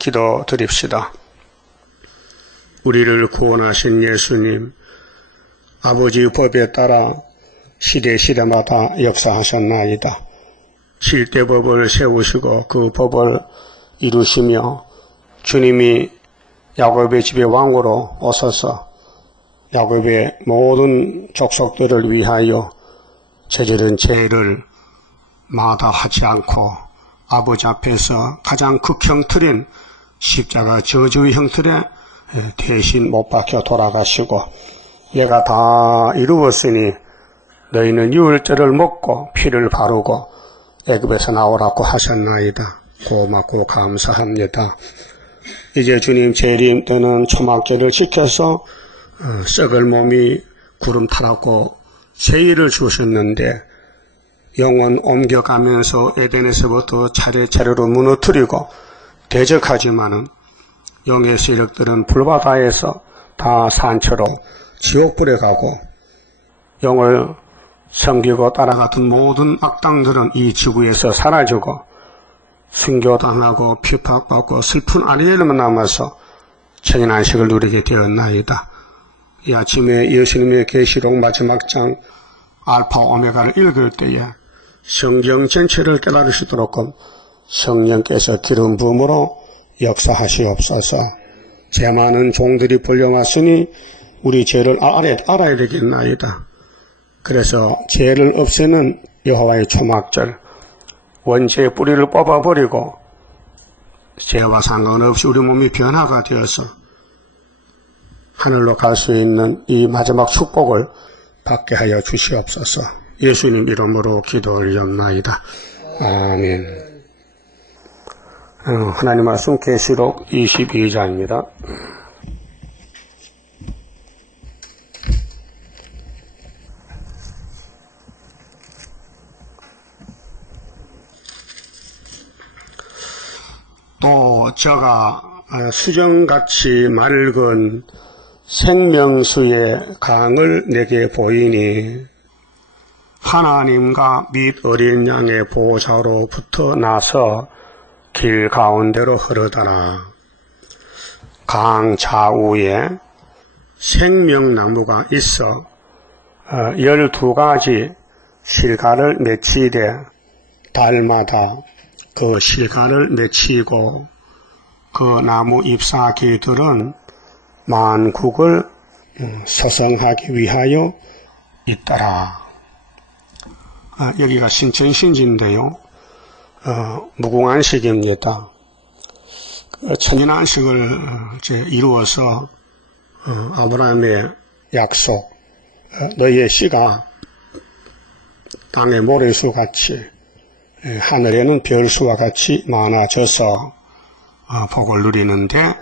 기도드립시다. 우리를 구원하신 예수님, 아버지의 법에 따라 시대마다 역사하셨나이다. 실대법을 세우시고 그 법을 이루시며 주님이 야곱의 집의 왕으로 오셔서 야곱의 모든 족속들을 위하여 저지른 죄를 마다하지 않고 아버지 앞에서 가장 극형틀인 십자가 저주의 형틀에 대신 못 박혀 돌아가시고 내가 다 이루었으니 너희는 유월절을 먹고 피를 바르고 애굽에서 나오라고 하셨나이다. 고맙고 감사합니다. 이제 주님 재림 때는 초막절을 지켜서 썩을 몸이 구름 타라고 세일을 주셨는데 영원 옮겨가면서 에덴에서부터 차례차례로 무너뜨리고 대적하지만은 영의 세력들은 불바다에서 다 산처로 지옥불에 가고 영을 섬기고 따라갔던 모든 악당들은 이 지구에서 사라지고 순교당하고 핍박받고 슬픈 아리엘만 남아서 천연안식을 누리게 되었나이다. 이 아침에 예수님의 계시록 마지막 장 알파 오메가를 읽을 때에 성경 전체를 깨달으시도록 성령께서 기름 부음으로 역사하시옵소서. 죄 많은 종들이 불려왔으니 우리 죄를 알아야 되겠나이다. 그래서 죄를 없애는 여호와의 초막절, 원죄의 뿌리를 뽑아버리고 죄와 상관없이 우리 몸이 변화가 되어서 하늘로 갈 수 있는 이 마지막 축복을 받게 하여 주시옵소서. 예수님 이름으로 기도 올렸나이다. 아멘. 하나님 말씀 계시록 22장입니다. 또 저가 수정같이 맑은 생명수의 강을 내게 보이니 하나님과 및 어린 양의 보호자로부터 나서 길 가운데로 흐르더라. 강 좌우에 생명나무가 있어 12가지 실과를 맺히되 달마다 그 실과를 맺히고 그 나무 잎사귀들은 만국을 서성하기 위하여 있더라. 여기가 신천신지인데요. 무궁안식입니다. 천인안식을 이루어서 아브라함의 약속, 너희의 씨가 땅의 모래수같이 하늘에는 별수와 같이 많아져서 복을 누리는데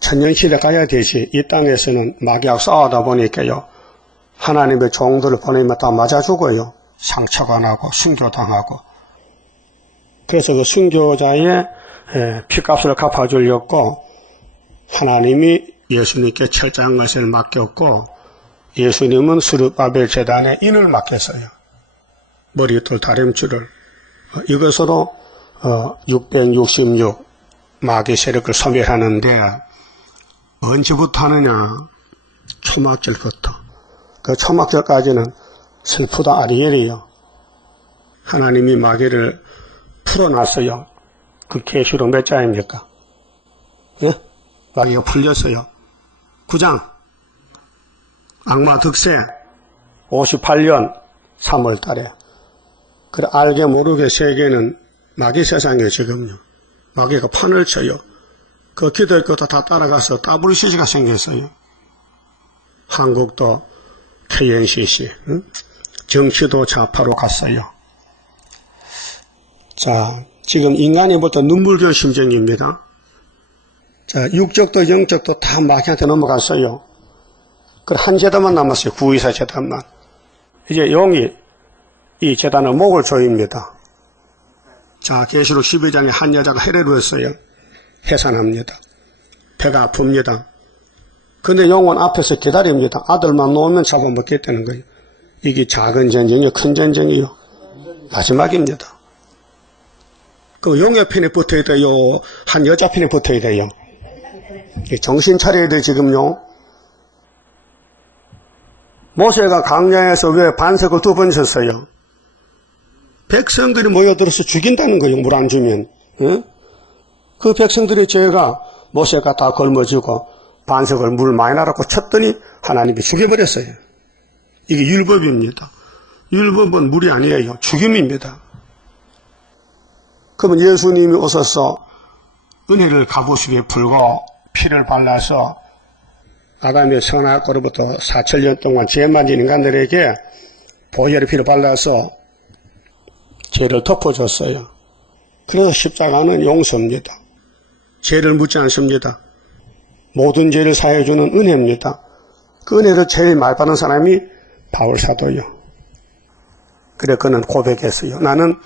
천년시대 가야 되지 이 땅에서는 막약 싸우다 보니까요 하나님의 종들을 보내면 다 맞아 죽어요. 상처가 나고 순교당하고. 그래서 그 순교자의 피값을 갚아주려고 하나님이 예수님께 철저한 것을 맡겼고 예수님은 스룹바벨 제단에 인을 맡겼어요. 머리털 다림줄을. 이것으로 666 마귀 세력을 소멸하는데 언제부터 하느냐? 초막절부터. 그 초막절까지는 슬프다 아리엘이요. 하나님이 마귀를 풀어놨어요. 그 계시록 몇 장입니까? 예? 마귀가 풀렸어요. 9장. 악마 득세 58년 3월 달에. 그래 알게 모르게 세계는 마귀 세상이에요 지금요. 마귀가 판을 쳐요. 그 기도할 것도 다 따라가서 WCC가 생겼어요. 한국도 KNCC, 정치도 좌파로 갔어요. 자, 지금 인간이부터 눈물겨울 심정입니다. 자, 육적도 영적도 다 마귀한테 넘어갔어요. 그 한 재단만 남았어요. 구의사 재단만. 이제 용이 이 재단의 목을 조입니다. 자, 계시록 12장에 한 여자가 해례를 했어요. 해산합니다. 배가 아픕니다. 근데 용은 앞에서 기다립니다. 아들만 놓으면 잡아먹겠다는 거예요. 이게 작은 전쟁이요, 큰 전쟁이요. 마지막입니다. 그 용의 편에 붙어야 돼요? 한 여자 편에 붙어야 돼요? 정신 차려야 돼, 지금요. 모세가 광야에서 왜 반석을 2번 쳤어요? 백성들이 모여들어서 죽인다는 거예요, 물 안 주면. 그 백성들의 죄가 모세가 다 걸머쥐고 반석을 물 많이 나라고 쳤더니 하나님이 죽여버렸어요. 이게 율법입니다. 율법은 물이 아니에요. 죽임입니다. 그러면 예수님이 오셔서 은혜를 갑옷에 풀고 피를 발라서 아담의 선악과로부터 4,000년 동안 죄 만진 인간들에게 보혈의 피를 발라서 죄를 덮어줬어요. 그래서 십자가는 용서입니다. 죄를 묻지 않습니다. 모든 죄를 사해주는 은혜입니다. 그 은혜를 제일 많이 받은 사람이 바울사도요. 그래 그는 고백했어요. 나는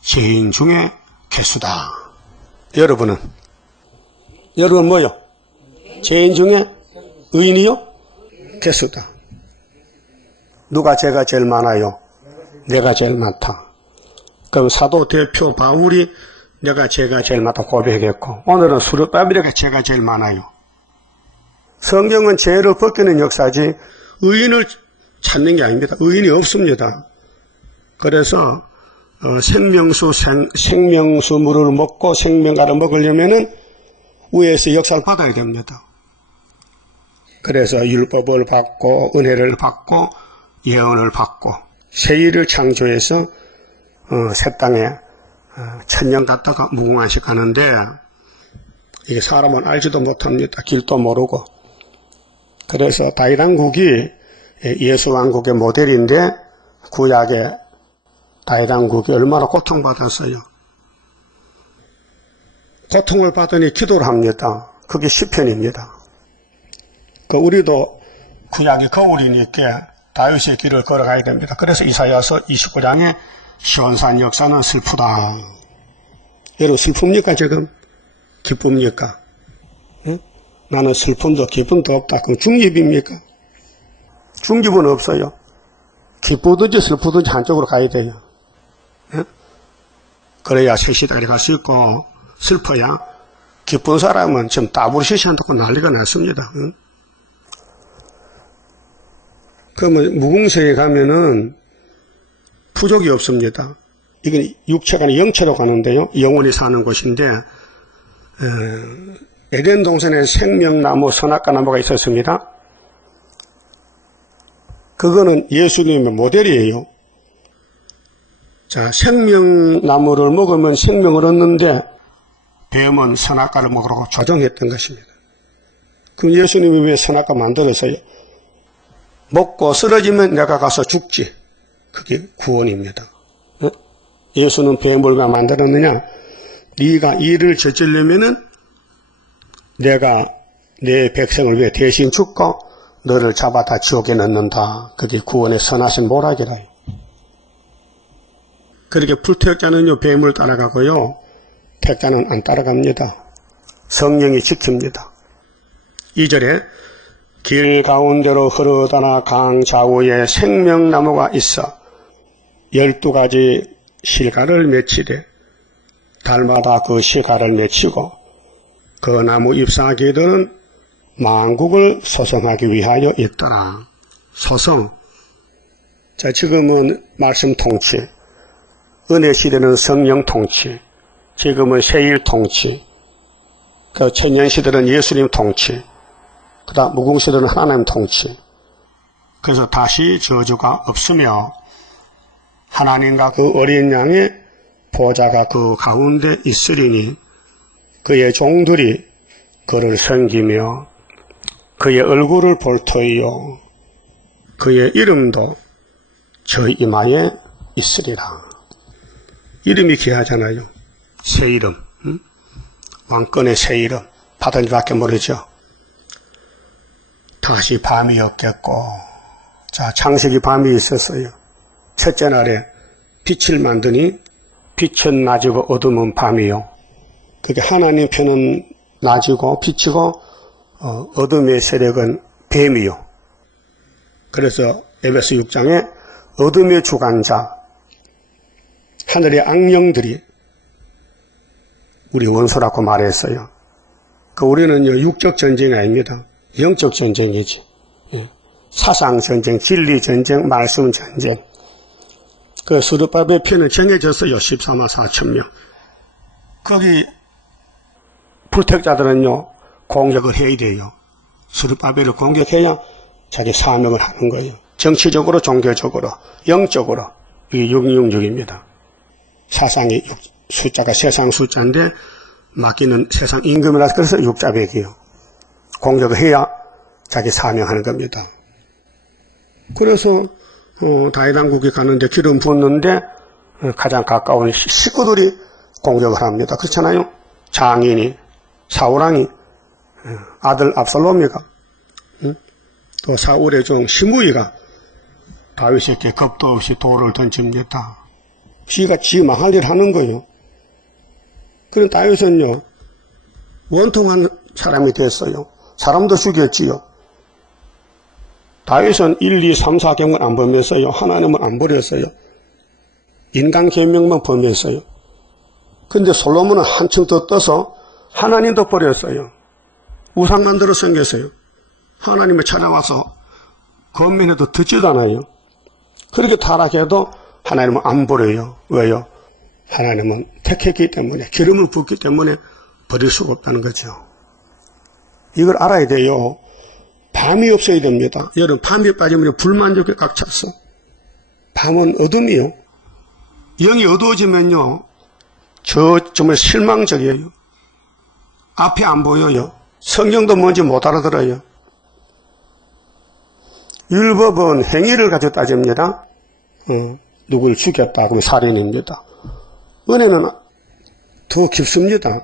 죄인 중에 괴수다. 여러분은 뭐요? 죄인 중에 의인이요? 괴수다. 누가 죄가 제일 많아요? 내가 제일 많다. 그럼 사도 대표 바울이 내가 죄가 제일 많다 고백했고, 오늘은 수르바벨에게 죄가 제일 많아요. 성경은 죄를 벗기는 역사지 의인을 찾는 게 아닙니다. 의인이 없습니다. 그래서 생명수 물을 먹고 생명가를 먹으려면은 위에서 역사를 받아야 됩니다. 그래서 율법을 받고 은혜를 받고 예언을 받고 세일을 창조해서 새 땅에 천년 갔다가 무궁화식 가는데 이게 사람은 알지도 못합니다. 길도 모르고. 그래서 다윗 왕국이 예수 왕국의 모델인데 구약의 다윗 왕국이 얼마나 고통받았어요. 고통을 받으니 기도를 합니다. 그게 시편입니다. 우리도 구약이 거울이니까 다윗의 길을 걸어가야 됩니다. 그래서 이사야서 29장에 시온산 역사는 슬프다. 여러분 슬픕니까 지금? 기쁩니까? 응? 나는 슬픔도 기쁨도 없다. 그럼 중립입니까? 중립은 없어요. 기쁘든지 슬프든지 한쪽으로 가야 돼요. 응? 그래야 셋이 갈 수 있고 슬퍼야 기쁜 사람은 지금 따부르시시한다고 난리가 났습니다. 응? 그러면 무궁세에 가면은 부족이 없습니다. 이건 육체가 아니라 영체로 가는데요. 영원히 사는 곳인데 에덴 동산에 생명나무, 선악과 나무가 있었습니다. 그거는 예수님의 모델이에요. 자, 생명나무를 먹으면 생명을 얻는데 뱀은 선악과를 먹으라고 조종했던 것입니다. 그럼 예수님이 왜 선악과 만들었어요? 먹고 쓰러지면 내가 가서 죽지. 그게 구원입니다. 예수는 뱀을 왜 만들었느냐? 네가 일을 저지르면은 내가 내 백성을 위해 대신 죽고 너를 잡아다 지옥에 넣는다. 그게 구원의 선하신 모락이라. 그렇게 불택자는요 뱀을 따라가고요 택자는 안 따라갑니다. 성령이 지킵니다. 2절에 길 가운데로 흐르다나 강 좌우에 생명나무가 있어 12가지 실과를 맺히되 달마다 그 실과를 맺히고 그 나무 잎사귀들은 만국을 소성하기 위하여 있더라. 소성. 자, 지금은 말씀 통치, 은혜 시대는 성령 통치, 지금은 세일 통치, 그 천년 시대는 예수님 통치, 그다음 무궁 시대는 하나님 통치. 그래서 다시 저주가 없으며 하나님과 그 어린 양의 보좌가 그 가운데 있으리니 그의 종들이 그를 섬기며 그의 얼굴을 볼 터이요 그의 이름도 저 이마에 있으리라. 이름이 귀하잖아요. 새 이름, 왕권의 새 이름 받은 이밖에 모르죠. 다시 밤이 없겠고, 자, 창세기 밤이 있었어요. 첫째 날에 빛을 만드니 빛은 낮이고 어둠은 밤이요. 그게 하나님 편은 낮이고 빛이고 어둠의 세력은 뱀이요. 그래서 에베소 6장에 어둠의 주관자, 하늘의 악령들이 우리 원수라고 말했어요. 그 우리는요, 육적 전쟁이 아닙니다. 영적 전쟁이지. 예. 사상 전쟁, 진리 전쟁, 말씀 전쟁. 그 수르바벨 편은 정해졌어요. 14만 4천 명. 거기 불택자들은요, 공격을 해야 돼요. 수르바벨을 공격해야 자기 사명을 하는 거예요. 정치적으로, 종교적으로, 영적으로. 이게 666입니다. 사상의 숫자가 세상 숫자인데 맡기는 세상 임금이라서 그래서 6자백이에요. 공격을 해야 자기 사명하는 겁니다. 그래서 다윗 왕국에 가는데 기름 부었는데 가장 가까운 식구들이 공격을 합니다. 그렇잖아요. 장인이 사울왕이 아들 압살롬이가 또 사울의 종 시므이가 다윗에게 겁도 없이 돌을 던집니다. 지가 지 망할 일 하는 거예요. 그런 다윗은요, 원통한 사람이 됐어요. 사람도 죽였지요. 다윗은 1, 2, 3, 4경을 안 범했어요. 하나님은 안 버렸어요. 인간 계명만 범했어요. 근데 솔로몬은 한층 더 떠서 하나님도 버렸어요. 우상 만들어 섬겼어요. 하나님을 찾아와서 건면해도 듣지도 않아요. 그렇게 타락해도 하나님은 안 버려요. 왜요? 하나님은 택했기 때문에, 기름을 붓기 때문에 버릴 수가 없다는 거죠. 이걸 알아야 돼요. 밤이 없어야 됩니다. 여러분, 밤이 빠지면 불만족에 꽉 찼어. 밤은 어둠이요. 영이 어두워지면요, 정말 실망적이에요. 앞이 안 보여요. 성경도 뭔지 못 알아들어요. 율법은 행위를 가지고 따집니다. 누구를 죽였다 그러면 살인입니다. 은혜는 더 깊습니다.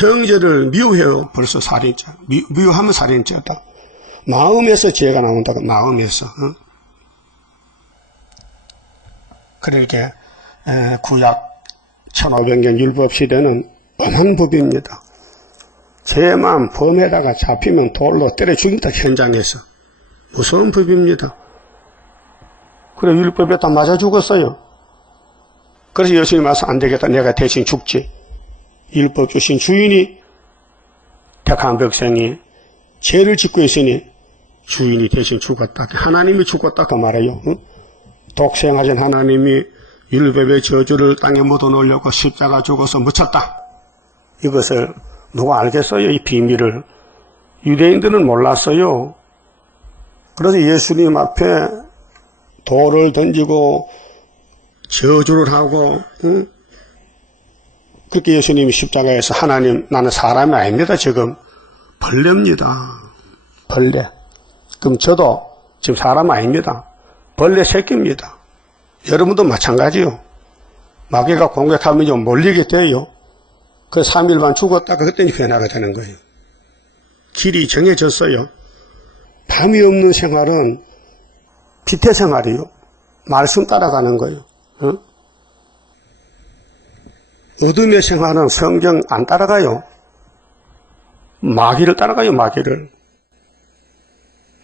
형제를 미워해요. 벌써 살인자. 미워하면 살인자다. 마음에서 죄가 나온다고. 마음에서. 그러니까 구약 1500년 율법 시대는 엄한 법입니다. 죄만 범에다가 잡히면 돌로 때려 죽인다. 현장에서. 무서운 법입니다. 그래 율법에 다 맞아 죽었어요. 그래서 예수님이 와서 안 되겠다. 내가 대신 죽지. 율법 주신 주인이 택한 백성이 죄를 짓고 있으니 주인이 대신 죽었다. 하나님이 죽었다 그 말이에요. 독생하신 하나님이 율법의 저주를 땅에 묻어놓으려고 십자가 죽어서 묻혔다. 이것을 누가 알겠어요? 이 비밀을. 유대인들은 몰랐어요. 그래서 예수님 앞에 돌을 던지고 저주를 하고 그렇게 예수님이 십자가에서 하나님 나는 사람이 아닙니다. 지금 벌레입니다. 벌레. 그럼 저도 지금 사람 아닙니다. 벌레 새끼입니다. 여러분도 마찬가지요. 마귀가 공격하면 좀 몰리게 돼요. 그 3일만 죽었다가 그때는 변화가 되는 거예요. 길이 정해졌어요. 밤이 없는 생활은 빛의 생활이요. 말씀 따라가는 거예요. 어둠의 생활은 성경 안 따라가요. 마귀를 따라가요. 마귀를.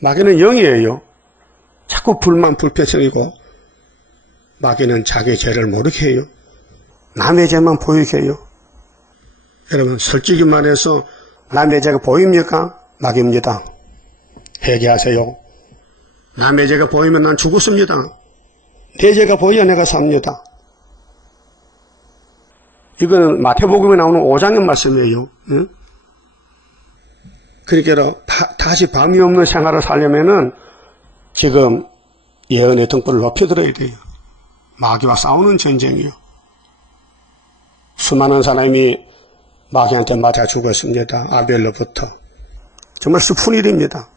마귀는 영이에요. 자꾸 불만 불평성이고 마귀는 자기 죄를 모르게 해요. 남의 죄만 보이게 해요. 여러분 솔직히 말해서 남의 죄가 보입니까? 마귀입니다. 회개하세요. 남의 죄가 보이면 난 죽었습니다. 내 죄가 보여야 내가 삽니다. 이거는 마태복음에 나오는 5장의 말씀이에요. 응? 그러니까 다시 밤이 없는 생활을 살려면은 지금 예언의 등불을 높여들어야 돼요. 마귀와 싸우는 전쟁이요. 수많은 사람이 마귀한테 맞아 죽었습니다. 아벨로부터. 정말 슬픈 일입니다.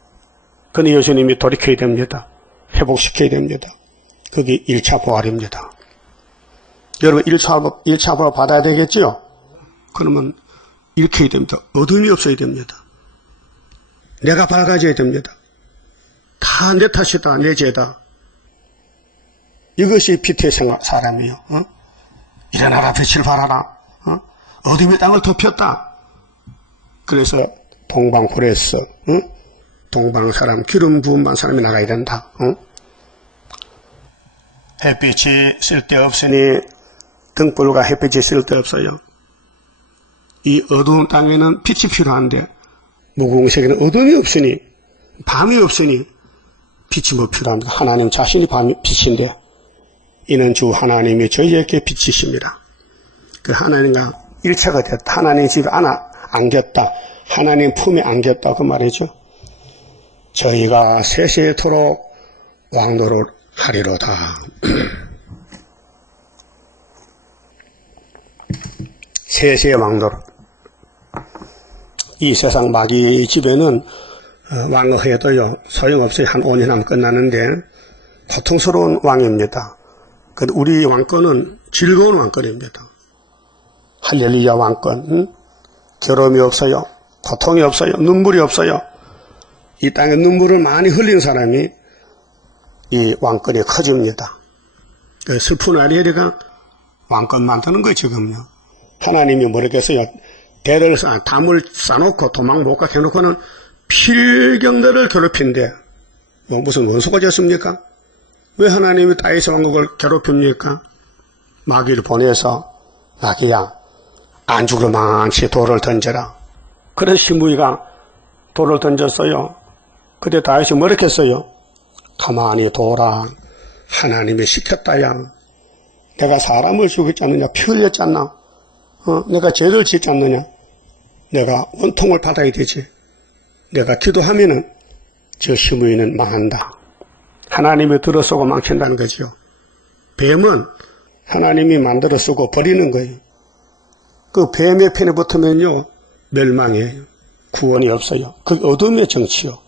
그런데 예수님이 돌이켜야 됩니다. 회복시켜야 됩니다. 그게 1차 부활입니다. 여러분 1차 부활 받아야 되겠죠? 그러면 이렇게 해야 됩니다. 어둠이 없어야 됩니다. 내가 밝아져야 됩니다. 다 내 탓이다. 내 죄다. 이것이 빛의 사람이요. 일어나라 빛을 발하라. 어둠의 땅을 덮였다. 그래서 동방불에서 동방 사람 기름 부은 반 사람이 나가야 된다. 햇빛이 쓸데없으니 등불과 햇빛이 쓸데없어요. 이 어두운 땅에는 빛이 필요한데 무공세계는 어둠이 없으니 밤이 없으니 빛이 뭐 필요합니까? 하나님 자신이 빛인데 이는 주 하나님이 저희에게 빛이십니다. 그 하나님과 일체가 됐다. 하나님 집에 안겼다. 하나님 품에 안겼다. 그 말이죠. 저희가 세세토록 왕노를 하리로다. 세세의 왕노를. 이 세상 마귀 집에는 왕어해도요 소용없어요. 한 5년 하면 끝나는데 고통스러운 왕입니다. 우리 왕권은 즐거운 왕권입니다. 할렐루야 왕권. 괴로움이 없어요. 고통이 없어요. 눈물이 없어요. 이 땅에 눈물을 많이 흘린 사람이 이 왕권이 커집니다. 슬픈 아리엘이가 왕권 만드는 거예요 지금요. 하나님이 모르겠어요. 담을 싸놓고 도망 못 가게 해놓고는 필경들을 괴롭힌데 무슨 원수가 졌습니까? 왜 하나님이 다윗의 왕국을 괴롭힙니까? 마귀를 보내서 마귀야 안 죽을 만치 돌을 던져라. 그래서 시므이가 돌을 던졌어요. 그때 다윗이 뭐라고 했어요? 가만히 둬라. 하나님이 시켰다야. 내가 사람을 죽였지 않느냐? 피 흘렸지 않나? 내가 죄를 짓지 않느냐? 내가 원통을 받아야 되지. 내가 기도하면은 저 시므이는 망한다. 하나님이 들어 쓰고 망친다는 거죠. 뱀은 하나님이 만들어 쓰고 버리는 거예요. 그 뱀의 편에 붙으면요 멸망이에요. 구원이 없어요. 그 어둠의 정치요.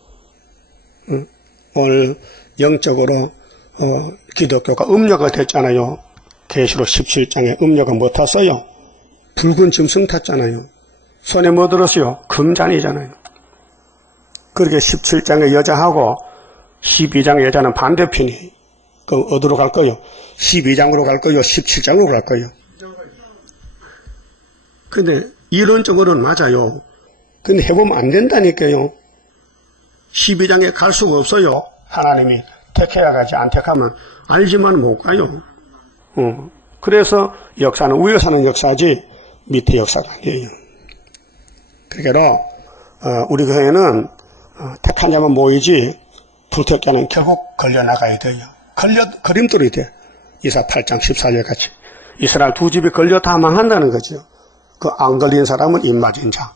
오늘 영적으로 기독교가 음료가 됐잖아요. 계시록 17장에 음료가 뭐 탔어요? 붉은 짐승 탔잖아요. 손에 뭐 들었어요? 금잔이잖아요. 그렇게 17장의 여자하고 12장의 여자는 반대편이에요. 그럼 어디로 갈 거요? 12장으로 갈 거요? 17장으로 갈 거요? 근데 이론적으로는 맞아요. 근데 해보면 안 된다니까요. 12장에 갈 수가 없어요. 하나님이 택해야 가지 안 택하면 알지만 못 가요. 그래서 역사는 위에 사는 역사지 밑에 역사가 아니에요. 그러니까 우리 교회는 택한 자만 모이지 불택자는 결국 걸려나가야 돼요. 걸림돌이 돼. 이사 8장 14절 같이. 이스라엘 두 집이 걸려 다 망한다는 거죠. 그 안 걸린 사람은 입맞은 자.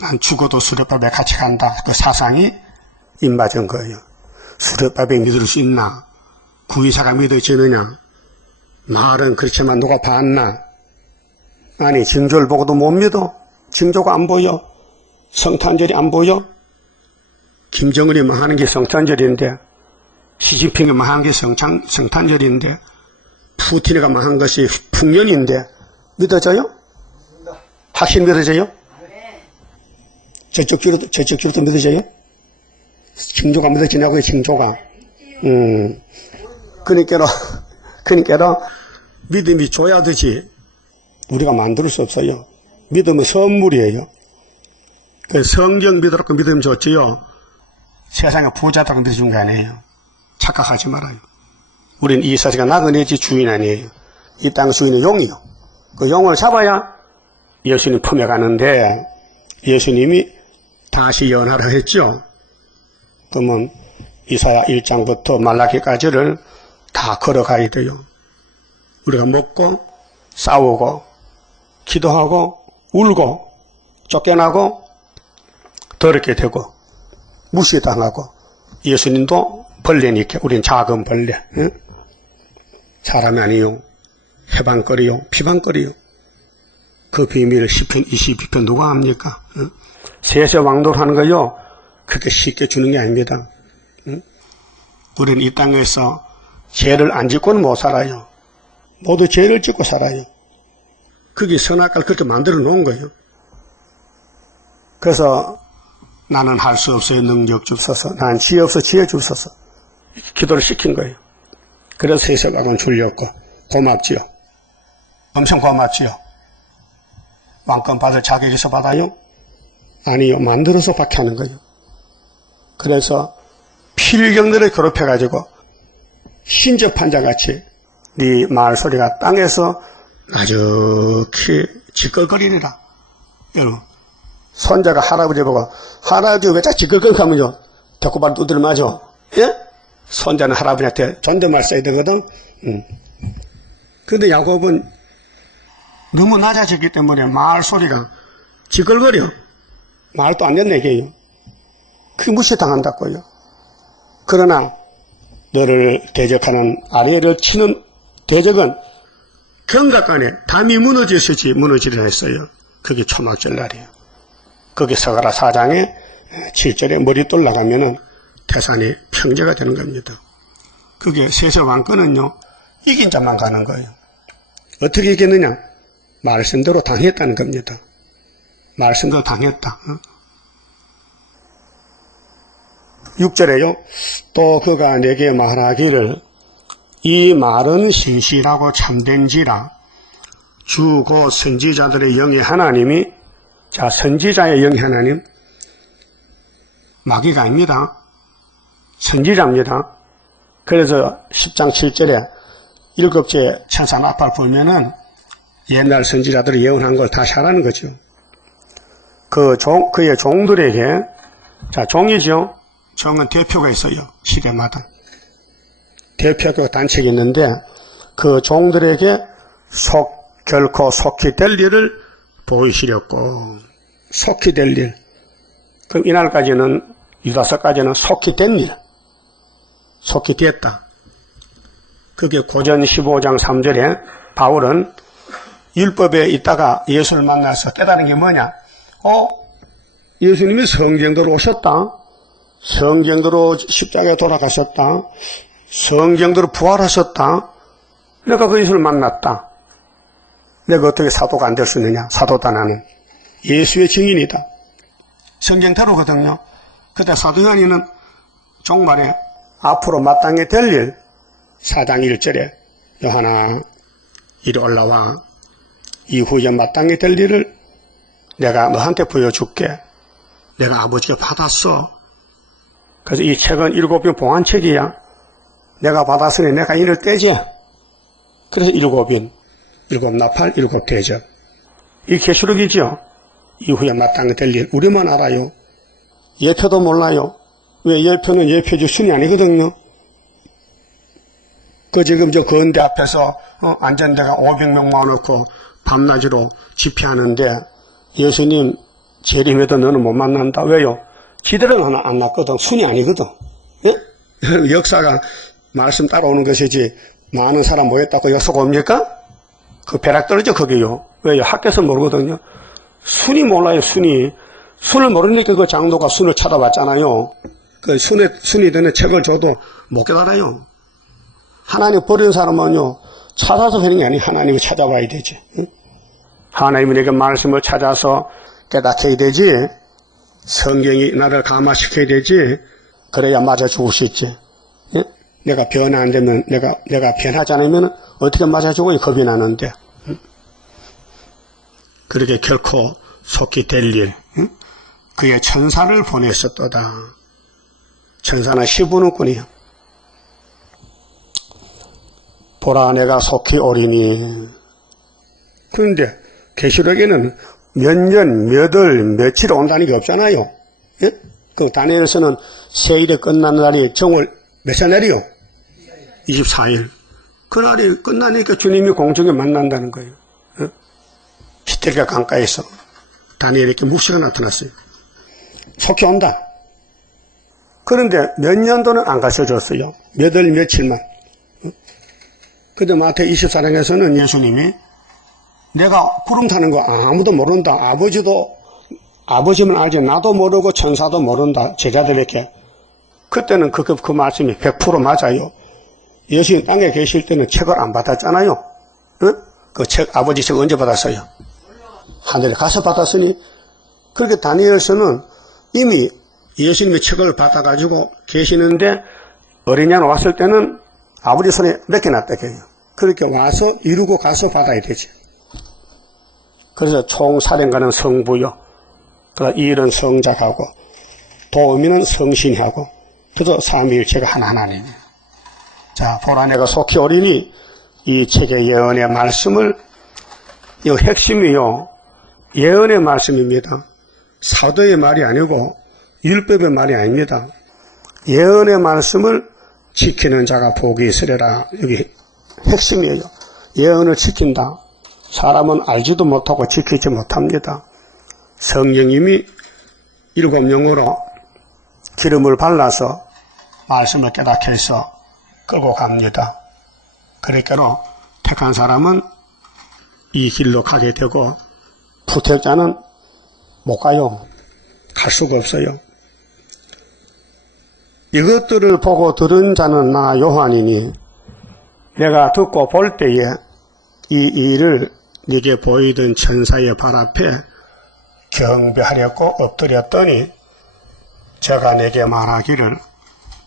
난 죽어도 수레밥에 같이 간다. 그 사상이 입맞은 거예요. 수레밥에 믿을 수 있나? 구의사가 믿어지느냐? 말은 그렇지만 누가 봤나? 아니 징조를 보고도 못 믿어? 징조가 안 보여? 성탄절이 안 보여? 김정은이 망하는 게 성탄절인데 시진핑이 망한 게 성탄절인데 푸틴이가 망한 것이 풍년인데 믿어져요? 확실히 믿어져요? 저쪽 귀로도 믿어져요? 징조가 믿어지냐고요, 징조가. 그러니까 믿음이 줘야 되지 우리가 만들 수 없어요. 믿음은 선물이에요. 성경 믿으라고 믿음 줬지요. 세상에 부자다고 믿어준 게 아니에요. 착각하지 말아요. 우린 이 세상에 나그네지 주인 아니에요. 이 땅 주인은 용이요. 그 용을 잡아야 예수님 품에 가는데 예수님이 다시 연하라 했죠. 그러면 이사야 1장부터 말라기까지를 다 걸어가야 돼요. 우리가 먹고 싸우고 기도하고 울고 쫓겨나고 더럽게 되고 무시당하고 예수님도 벌레니까 우린 작은 벌레. 응? 사람이 아니요. 해방거리요. 비방거리요. 그 비밀을 시편 22편 누가 합니까? 응? 세세 왕도하는 거요. 그렇게 쉽게 주는 게 아닙니다. 응? 우리는 이 땅에서 죄를 안 짓고는 못 살아요. 모두 죄를 짓고 살아요. 그게 선악과를 그렇게 만들어 놓은 거예요. 그래서 나는 할 수 없어요. 능력 주소서. 난 지혜 없어. 지혜 주소서. 기도를 시킨 거예요. 그래서 세세각은 줄렸고 고맙지요. 엄청 고맙지요. 왕권 받을 자격에서 받아요? 아니요. 만들어서 받게 하는 거예요. 그래서 필경들을 괴롭혀가지고 신접한 자같이 네 말소리가 땅에서 아주히 지껄거리리라. 여러분, 손자가 할아버지 보고, 할아버지 왜 자꾸 찌끌끌 하면요, 대꾸발 두드려 맞아. 예? 손자는 할아버지한테 존댓말 써야 되거든. 근데 야곱은 너무 낮아졌기 때문에 말 소리가 지글거려. 말도 안 된다, 이게요. 그게 무시당한다고요. 그러나, 너를 대적하는 아리엘을 치는 대적은 경각간에 담이 무너졌을지 무너지려 했어요. 그게 초막절 날이에요. 거기 서가라 4장에 7절에 머릿돌 나가면은 태산이 평제가 되는 겁니다. 그게 세세 왕권은요, 이긴 자만 가는 거예요. 어떻게 이겼느냐? 말씀대로 당했다는 겁니다. 말씀대로 당했다. 6절에요. 또 그가 내게 말하기를 이 말은 신실하고 참된지라 주 곧 선지자들의 영의 하나님이, 자, 선지자의 영의 하나님, 마귀가 아닙니다. 선지자입니다. 그래서 10장 7절에 7째 천사 나팔 보면은 옛날 선지자들이 예언한 걸 다시 하라는 거죠. 그의 종들에게, 자, 종이죠. 종은 대표가 있어요. 시대마다. 대표가 단체가 있는데 그 종들에게 결코 속히 될 일을 보이시렸고, 속히 될 일. 그럼 이날까지는, 유다서까지는 속히 된 일. 속히 됐다. 그게 고전 15장 3절에 바울은 율법에 있다가 예수를 만나서 깨달은 게 뭐냐? 예수님이 성경대로 오셨다. 성경대로 십자가에 돌아가셨다. 성경대로 부활하셨다. 내가 그 예수를 만났다. 내가 어떻게 사도가 안 될 수 있느냐? 사도다 나는. 예수의 증인이다. 성경대로거든요. 그때 사도 요한이는 종말에 앞으로 마땅히 될 일, 4장 1절에 요한아 이리 올라와 이후에 마땅히 될 일을 내가 너한테 보여줄게. 내가 아버지가 받았어. 그래서 이 책은 7인 봉안책이야. 내가 받았으니 내가 이를 떼지. 그래서 7인, 7나팔, 7대접. 이 계시록이죠. 이후에 마땅히 될 일 우리만 알아요. 예표도 몰라요. 왜? 예표는 예표지 순이 아니거든요. 지금 저 건대 앞에서 안전대가 500명 모아놓고 밤낮으로 집회하는데 예수님 재림에도 너는 못 만난다. 왜요? 지들은 하나 안 났거든. 순이 아니거든. 예? 역사가 말씀 따라오는 것이지 많은 사람 모였다고 역사가 옵니까? 그 벼락 떨어져 거기요. 왜요? 학교에서 모르거든요. 순이 몰라요. 순을 모르니까 그 장로가 순을 찾아봤잖아요. 그 순이 되는 책을 줘도 못 깨달아요. 하나님 버리는 사람은요, 찾아서 하는 게 아니에요. 하나님을 찾아봐야 되지. 응? 하나님이 내게 말씀을 찾아서 깨닫게 해야 되지. 성경이 나를 감화시켜야 되지. 그래야 맞아 죽을 수 있지. 예? 내가 변화 안 되면, 내가 변하지 않으면 어떻게 맞아 죽어요? 겁이 나는데. 응? 그렇게 결코 속히 될 일. 응? 그의 천사를 보냈었도다. 천사는 시부는꾼이요. 보라 내가 속히 오리니. 그런데 계시록에는 몇 년, 몇 월, 며칠 온다는 게 없잖아요. 예? 그 다니엘서는 세일에 끝나는 날이 정월 몇째 날이요? 24일. 그날이 끝나니까 주님이 공중에 만난다는 거예요. 예? 히틀가 강가에서 다니엘에게 묵시가 나타났어요. 속히 온다. 그런데 몇 년도는 안 가르쳐줬어요. 몇 월, 며칠만. 근데 마태 24장에서는 예수님이 내가 구름 타는 거 아무도 모른다. 아버지만 알지 나도 모르고 천사도 모른다. 제자들에게. 그때는 그 말씀이 100% 맞아요. 예수님 땅에 계실 때는 책을 안 받았잖아요. 응? 그 책, 아버지 책 언제 받았어요? 하늘에 가서 받았으니. 그렇게 다니엘서는 이미 예수님의 책을 받아가지고 계시는데 어린 양 왔을 때는 아버지 손에 맡겨놨다 해요. 그렇게 와서 이루고 가서 받아야 되지. 그래서 총사령관은 성부요. 그 일은 성작하고 도우미는 성신이 하고 그래서 삼위일체가 하나님이에요. 자, 보라 내가 속히 오리니 이 책의 예언의 말씀을 이 핵심이요. 예언의 말씀입니다. 사도의 말이 아니고 율법의 말이 아닙니다. 예언의 말씀을 지키는 자가 복이 있으리라. 여기 핵심이에요. 예언을 지킨다. 사람은 알지도 못하고 지키지 못합니다. 성령님이 7영으로 기름을 발라서 말씀을 깨닫게 해서 끌고 갑니다. 그러니까 택한 사람은 이 길로 가게 되고 부택자는 못 가요. 갈 수가 없어요. 이것들을 보고 들은 자는 나 요한이니 내가 듣고 볼 때에 이 일을 네게 보이던 천사의 발 앞에 경배하려고 엎드렸더니 저가 내게 말하기를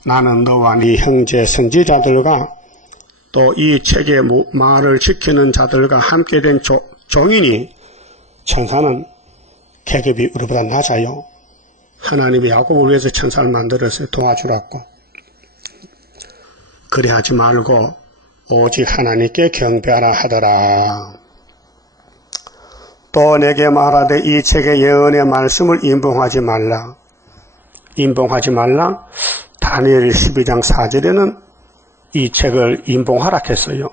나는 너와 네 형제 선지자들과 또 이 책의 말을 지키는 자들과 함께 된 종이니 천사는 계급이 우리보다 낮아요. 하나님이 야곱을 위해서 천사를 만들어서 도와주라고. 그래 하지 말고 오직 하나님께 경배하라 하더라. 또 내게 말하되 이 책의 예언의 말씀을 임봉하지 말라. 임봉하지 말라. 다니엘 12장 4절에는 이 책을 임봉하라 했어요.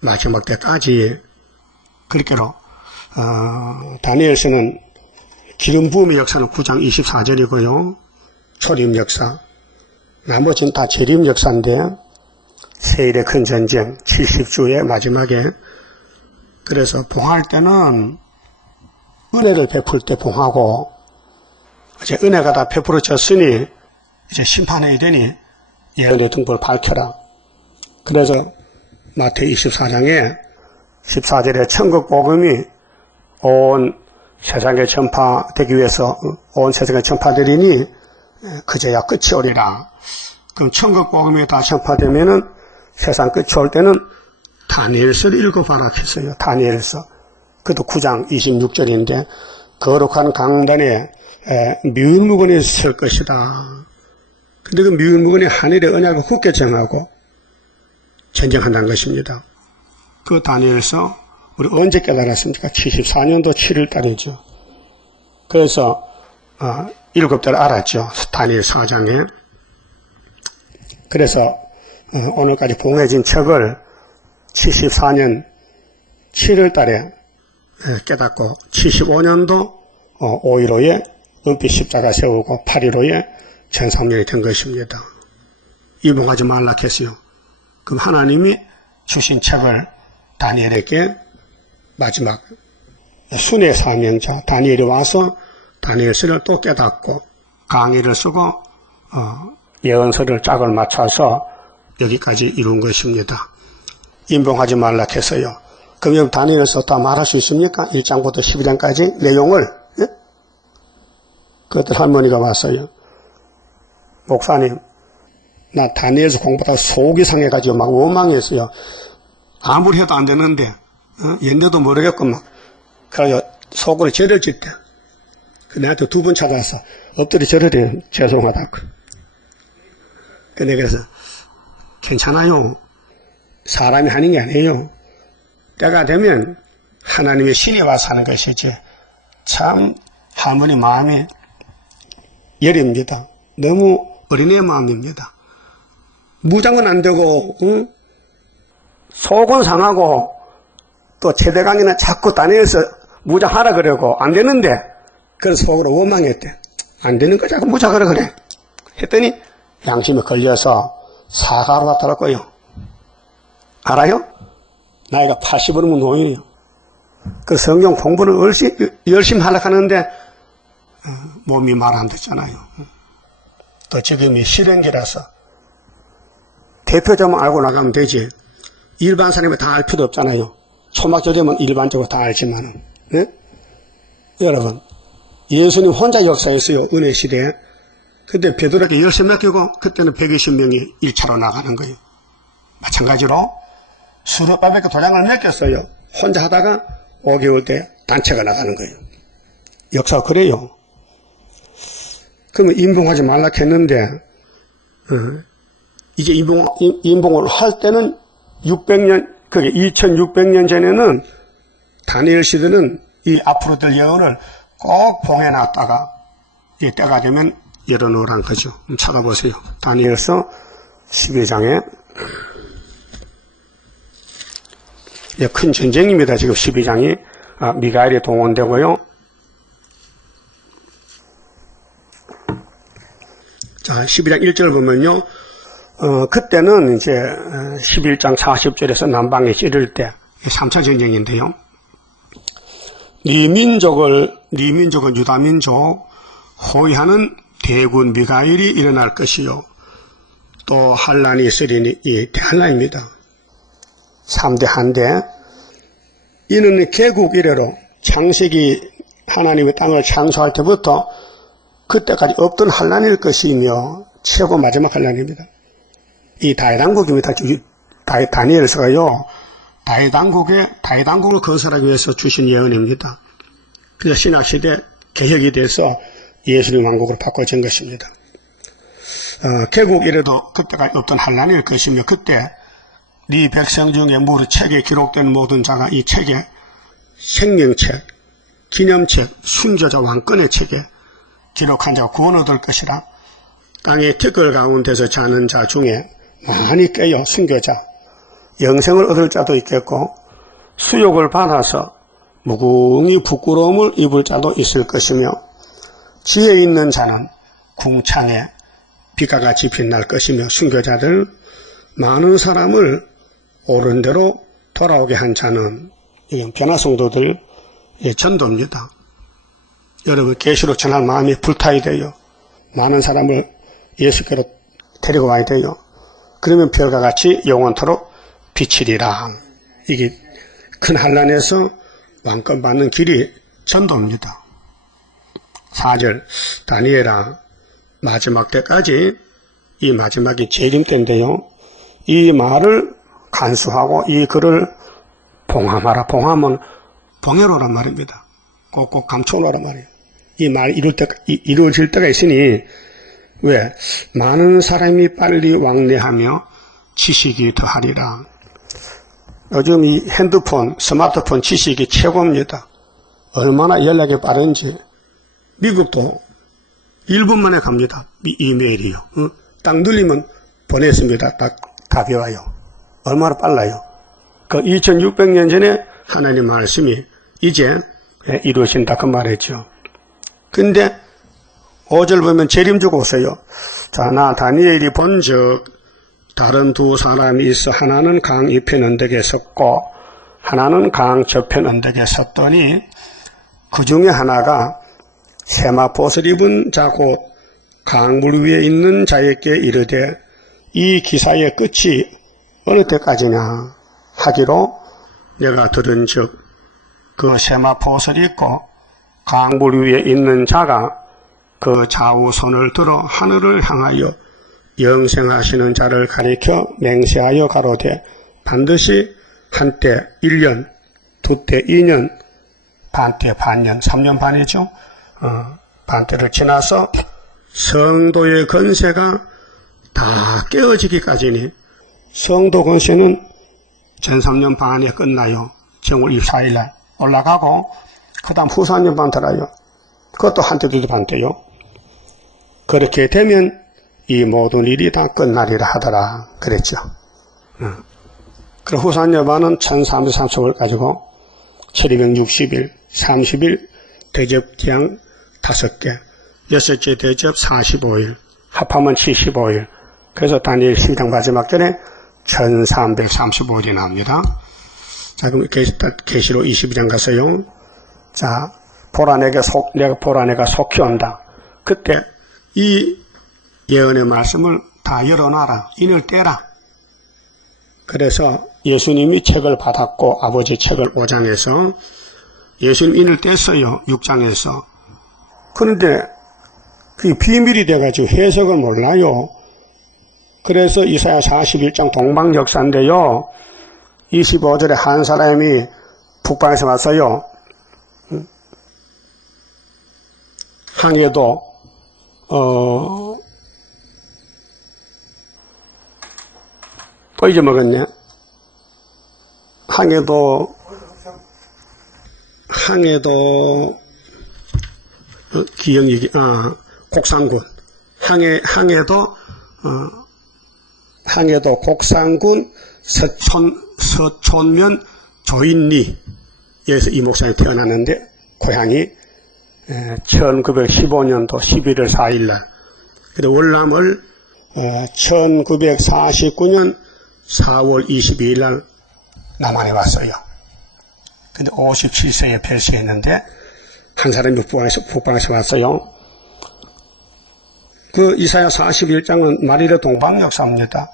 마지막 때까지. 그렇게로 다니엘서는 기름 부음의 역사는 9장 24절이고요. 초림 역사. 나머지는 다 재림 역사인데 세일의 큰 전쟁 70주의 마지막에 그래서 봉할 때는 은혜를 베풀 때 봉하고 이제 은혜가 다 베풀어졌으니 이제 심판해야 되니 예언의 등불을 밝혀라. 그래서 마태복음 24장에 14절에 천국 복음이 온 세상에 전파되기 위해서 온 세상에 전파되리니 그제야 끝이 오리라. 그럼 천국 복음이 다 전파되면은 세상 끝이 올 때는 다니엘서를 읽어봐라 했어요. 다니엘서. 그것도 9장 26절인데 거룩한 강단에 미울무건이 설 것이다. 근데 그 미울무건이 하늘의 언약을 굳게 정하고 전쟁한다는 것입니다. 그 다니엘서 우리 언제 깨달았습니까? 74년도 7월 달이죠. 그래서 7달 알았죠. 다니엘 4장에. 그래서 오늘까지 봉해진 척을 74년 7월 달에 깨닫고 75년도 5.15에 은빛 십자가 세우고 8.15에 전상년이 된 것입니다. 이봉하지 말라 했어요. 그럼 하나님이 주신 책을 다니엘에게 마지막 순회 사명자 다니엘이 와서 다니엘서를 또 깨닫고 강의를 쓰고 예언서를 짝을 맞춰서 여기까지 이룬 것입니다. 임봉하지 말라 했어요. 그럼 여기 다니엘서 다 말할 수 있습니까? 1장부터 12장까지 내용을. 예? 그것들 할머니가 왔어요. 목사님, 나 다니엘서 공부하다가 속이 상해가지고 막 원망했어요. 아무리 해도 안 되는데 연대도 모르겠고 막 그래가지고 속으로 절을 짓대. 나한테 2번 찾아서 엎드려 절을 해요. 죄송하다고. 근데 그래서 괜찮아요. 사람이 하는 게 아니에요. 때가 되면 하나님의 신이 와서 하는 것이지. 참 할머니 마음이 여립니다. 너무 어린애 마음입니다. 무장은 안 되고 속은 상하고 또 제대강에는 자꾸 다니엘서 무장하라 그러고 안 되는데 그래서 속으로 원망했대. 안 되는 거 자꾸 무장하라 그래. 했더니 양심에 걸려서 사과로 왔더라고요. 알아요? 나이가 80은 넘은 노인이에요. 그 성경 공부를 열심히 하려고 하는데 몸이 말 안 듣잖아요. 또 지금이 실행기라서 대표자만 알고 나가면 되지. 일반 사람이 다 알 필요 없잖아요. 초막절되면 일반적으로 다 알지만은. 네? 여러분, 예수님 혼자 역사했어요. 은혜 시대에. 근데 베드로에게 열쇠 맡기고 그때는 120명이 1차로 나가는 거예요. 마찬가지로 수르바벨에게 도장을 맡겼어요. 혼자 하다가 5개월 때 단체가 나가는 거예요. 역사가 그래요. 그러면 임봉하지 말라 했는데 이제 임봉을 할 때는 600년, 그게 2600년 전에는 다니엘 시대는 이 앞으로 될 예언을 꼭 봉해놨다가 이 때가 되면 열어놓으란 거죠. 찾아보세요. 다니엘서 12장에 큰 전쟁입니다. 지금 12장이 미가엘이 동원되고요. 자, 12장 1절 보면요. 그때는 이제 11장 40절에서 남방에 찌를 때 3차 전쟁인데요. 네 민족은 유다민족 호위하는 대군 미가엘이 일어날 것이요. 또 한란이 있으리니 이 대한란입니다. 3대 한대. 이는 개국 이래로 창세기 하나님의 땅을 창조할 때부터 그때까지 없던 한란일 것이며 최고 마지막 한란입니다. 이 다윗왕국입니다. 다니엘서가요. 다윗왕국을 건설하기 위해서 주신 예언입니다. 그래서 신약시대 개혁이 돼서 예수님 왕국으로 바꿔진 것입니다. 개국 이래도 그때까지 없던 한란일 것이며 그때 네 백성 중에 무릇 책에 기록된 모든 자가 이 책에 생명책, 기념책, 순교자 왕권의 책에 기록한 자가 구원 얻을 것이라. 땅의 티끌 가운데서 자는 자 중에 많이 깨어 순교자, 영생을 얻을 자도 있겠고 수욕을 받아서 무궁히 부끄러움을 입을 자도 있을 것이며 지혜 있는 자는 궁창에 비가 같이 빛날 것이며 순교자들 많은 사람을 옳은 대로 돌아오게 한 자는 이건 변화성도들 전도입니다. 여러분 계시록 전할 마음이 불타야 돼요. 많은 사람을 예수께로 데리고 와야 돼요. 그러면 별과 같이 영원토록 비치리라. 이게 큰 한란에서 왕권 받는 길이 전도입니다. 4절 다니엘아 마지막 때까지 이 마지막이 재림 때인데요. 이 말을 간수하고 이 글을 봉함하라. 봉함은 봉해로란 말입니다. 꼭꼭 감춰놓으란 말이에요. 이 말이 이루어질 때가 있으니 왜? 많은 사람이 빨리 왕래하며 지식이 더하리라. 요즘 이 핸드폰, 스마트폰 지식이 최고입니다. 얼마나 연락이 빠른지. 미국도 1분 만에 갑니다. 이메일이요. 딱 눌리면 보냈습니다. 딱 답이 와요. 얼마나 빨라요. 그 2600년 전에 하나님 말씀이 이제 이루어진다 그 말이죠. 근데 5절 보면 재림 주고 오세요. 자, 나 다니엘이 본즉 다른 두 사람이 있어 하나는 강 이편 언덕에 섰고 하나는 강 저편 언덕에 섰더니 그 중에 하나가 세마포옷을 입은 자 곧 강물 위에 있는 자에게 이르되 이 기사의 끝이 어느 때까지냐 하기로 내가 들은즉 그 세마포옷을 입고 강물 위에 있는 자가 그 좌우 손을 들어 하늘을 향하여 영생하시는 자를 가리켜 맹세하여 가로되 반드시 한때 1년, 두때 2년, 반때 반년, 3년 반이죠. 반때를 지나서 성도의 건세가 다 깨어지기까지니 성도 건세는 전 3년 반에 끝나요. 정월 24일날 올라가고 그 다음 후 4년 반 들어요. 그것도 한때 두때 반때요. 그렇게 되면 이 모든 일이 다 끝나리라 하더라 그랬죠. 그 후 4년 반은 1330을 가지고 1260일 30일 대접장 5개 6째 대접 45일 합하면 75일. 그래서 다니엘 12장 마지막 절에 1335일이 나옵니다. 자, 그럼 계시록 22장 가서요. 자, 보라 내가 속히 온다. 그때 이 예언의 말씀을 다 열어놔라. 인을 떼라. 그래서 예수님이 책을 받았고 아버지 책을 5장에서 예수님 인을 뗐어요. 6장에서. 그런데 그게 비밀이 돼가지고 해석을 몰라요. 그래서 이사야 41장 동방역사인데요. 25절에 한 사람이 북방에서 왔어요. 항해도 또 잊어먹었네. 항해도 기영이 곡상군 항해도 곡상군 서촌면 조인리에서 이 목사님이 태어났는데 고향이 1915년도 11월 4일날 근데 월남을 1949년 4월 22일날 남한에 왔어요. 근데 57세에 별세했는데 한 사람이 북방에서 왔어요. 그 이사야 41장은 말일의 동방 역사입니다.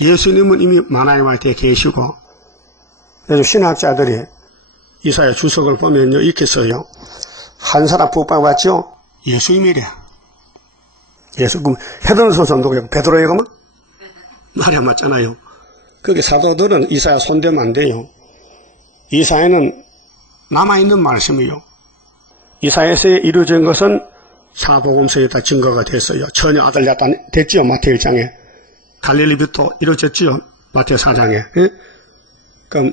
예수님은 이미 만화의 때 계시고 그래서 신학자들이 이사야 주석을 보면요 이렇게 써요. 한 사람 북방 왔죠? 예수님이래. 예수 그럼 헤드는서 누구예요? 베드로예요? 말이 안 맞잖아요. 그게 사도들은 이사야 손대면 안 돼요. 이사야는 남아있는 말씀이요. 이사야서에 이루어진 것은 사복음서에 다 증거가 됐어요. 처녀 아들 됐지요. 마태오 1장에. 갈릴리부터 이루어졌지요. 마태오 4장에. 예? 그럼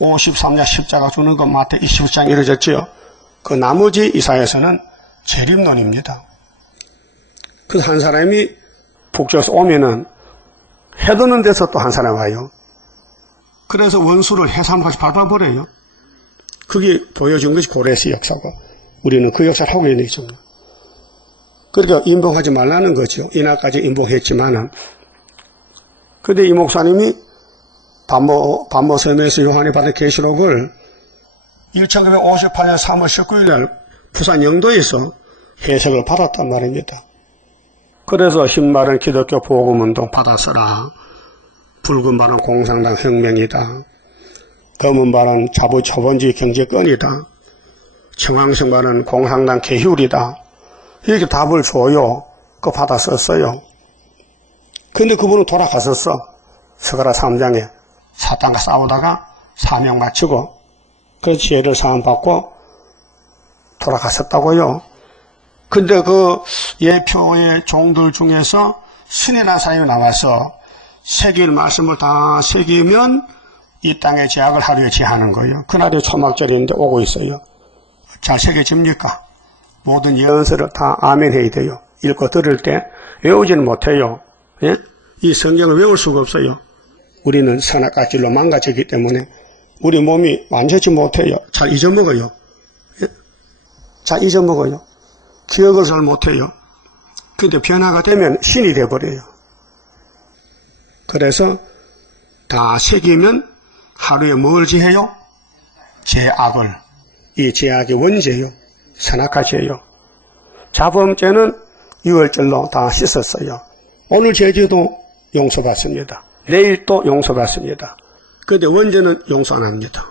53년 십자가 주는 거 마태오 29장에 이루어졌지요. 그 나머지 이사야서는 재림론입니다. 그래서 한 사람이 북쪽에서 오면은 해도는 데서 또 한 사람 와요. 그래서 원수를 해삼같이 밟아버려요. 그게 보여준 것이 고레스 역사고 우리는 그 역사를 하고 있는 거죠. 그러니까 인봉하지 말라는 거죠. 이날까지 인봉했지만은. 근데 이 목사님이 반모섬에서 요한이 받은 계시록을 1958년 3월 19일 날 부산 영도에서 해석을 받았단 말입니다. 그래서 흰 말은 기독교 복음운동 받아서라. 붉은 말은 공산당 혁명이다. 검은 말은 자부초본주의 경제권이다. 청황색 말은 공산당 개휴리다. 이렇게 답을 줘요. 그거 받아 썼어요. 근데 그분은 돌아갔었어. 스가랴 3장에 사탄과 싸우다가 사명 마치고 그래서 죄를 사함받고 돌아갔었다고요. 근데 그 예표의 종들 중에서 신이라는 사람이 나와서 새길 말씀을 다 새기면 이 땅의 죄악을 하루에 제하는 거예요. 그날이 초막절인데 오고 있어요. 잘 새겨집니까? 모든 예언서를 다 아멘 해야 돼요. 읽고 들을 때 외우지는 못해요. 예? 이 성경을 외울 수가 없어요. 우리는 선악과질로 망가졌기 때문에 우리 몸이 완전치 못해요. 잘 잊어먹어요. 예? 잘 잊어먹어요. 기억을 잘 못해요. 근데 변화가 되면 신이 돼버려요. 그래서 다 새기면 하루에 뭘 지해요? 죄악을. 이 죄악의 원죄요. 선악과죄요. 자범죄는 유월절로 다 씻었어요. 오늘 제주도 용서받습니다. 내일 또 용서받습니다. 그런데 원죄는 용서 안 합니다.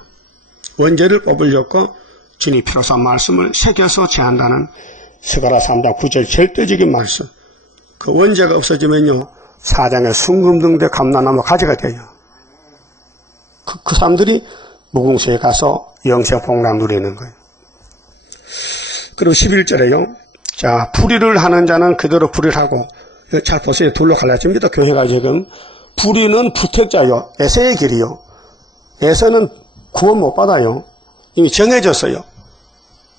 원죄를 뽑으려고 주님 피로산 말씀을 새겨서 제한다는 스가랴 3장 9절 절대적인 말씀. 그 원죄가 없어지면요 4장에 순금등대 감나나무 가지가 돼요. 그 사람들이 무궁수에 가서 영생복락 누리는 거예요. 그리고 11절에요. 자, 불의를 하는 자는 그대로 불의를 하고, 잘 보세요. 둘로 갈라집니다. 교회가 지금. 불의는 부택자요. 에서의 길이요. 에서는 구원 못 받아요. 이미 정해졌어요.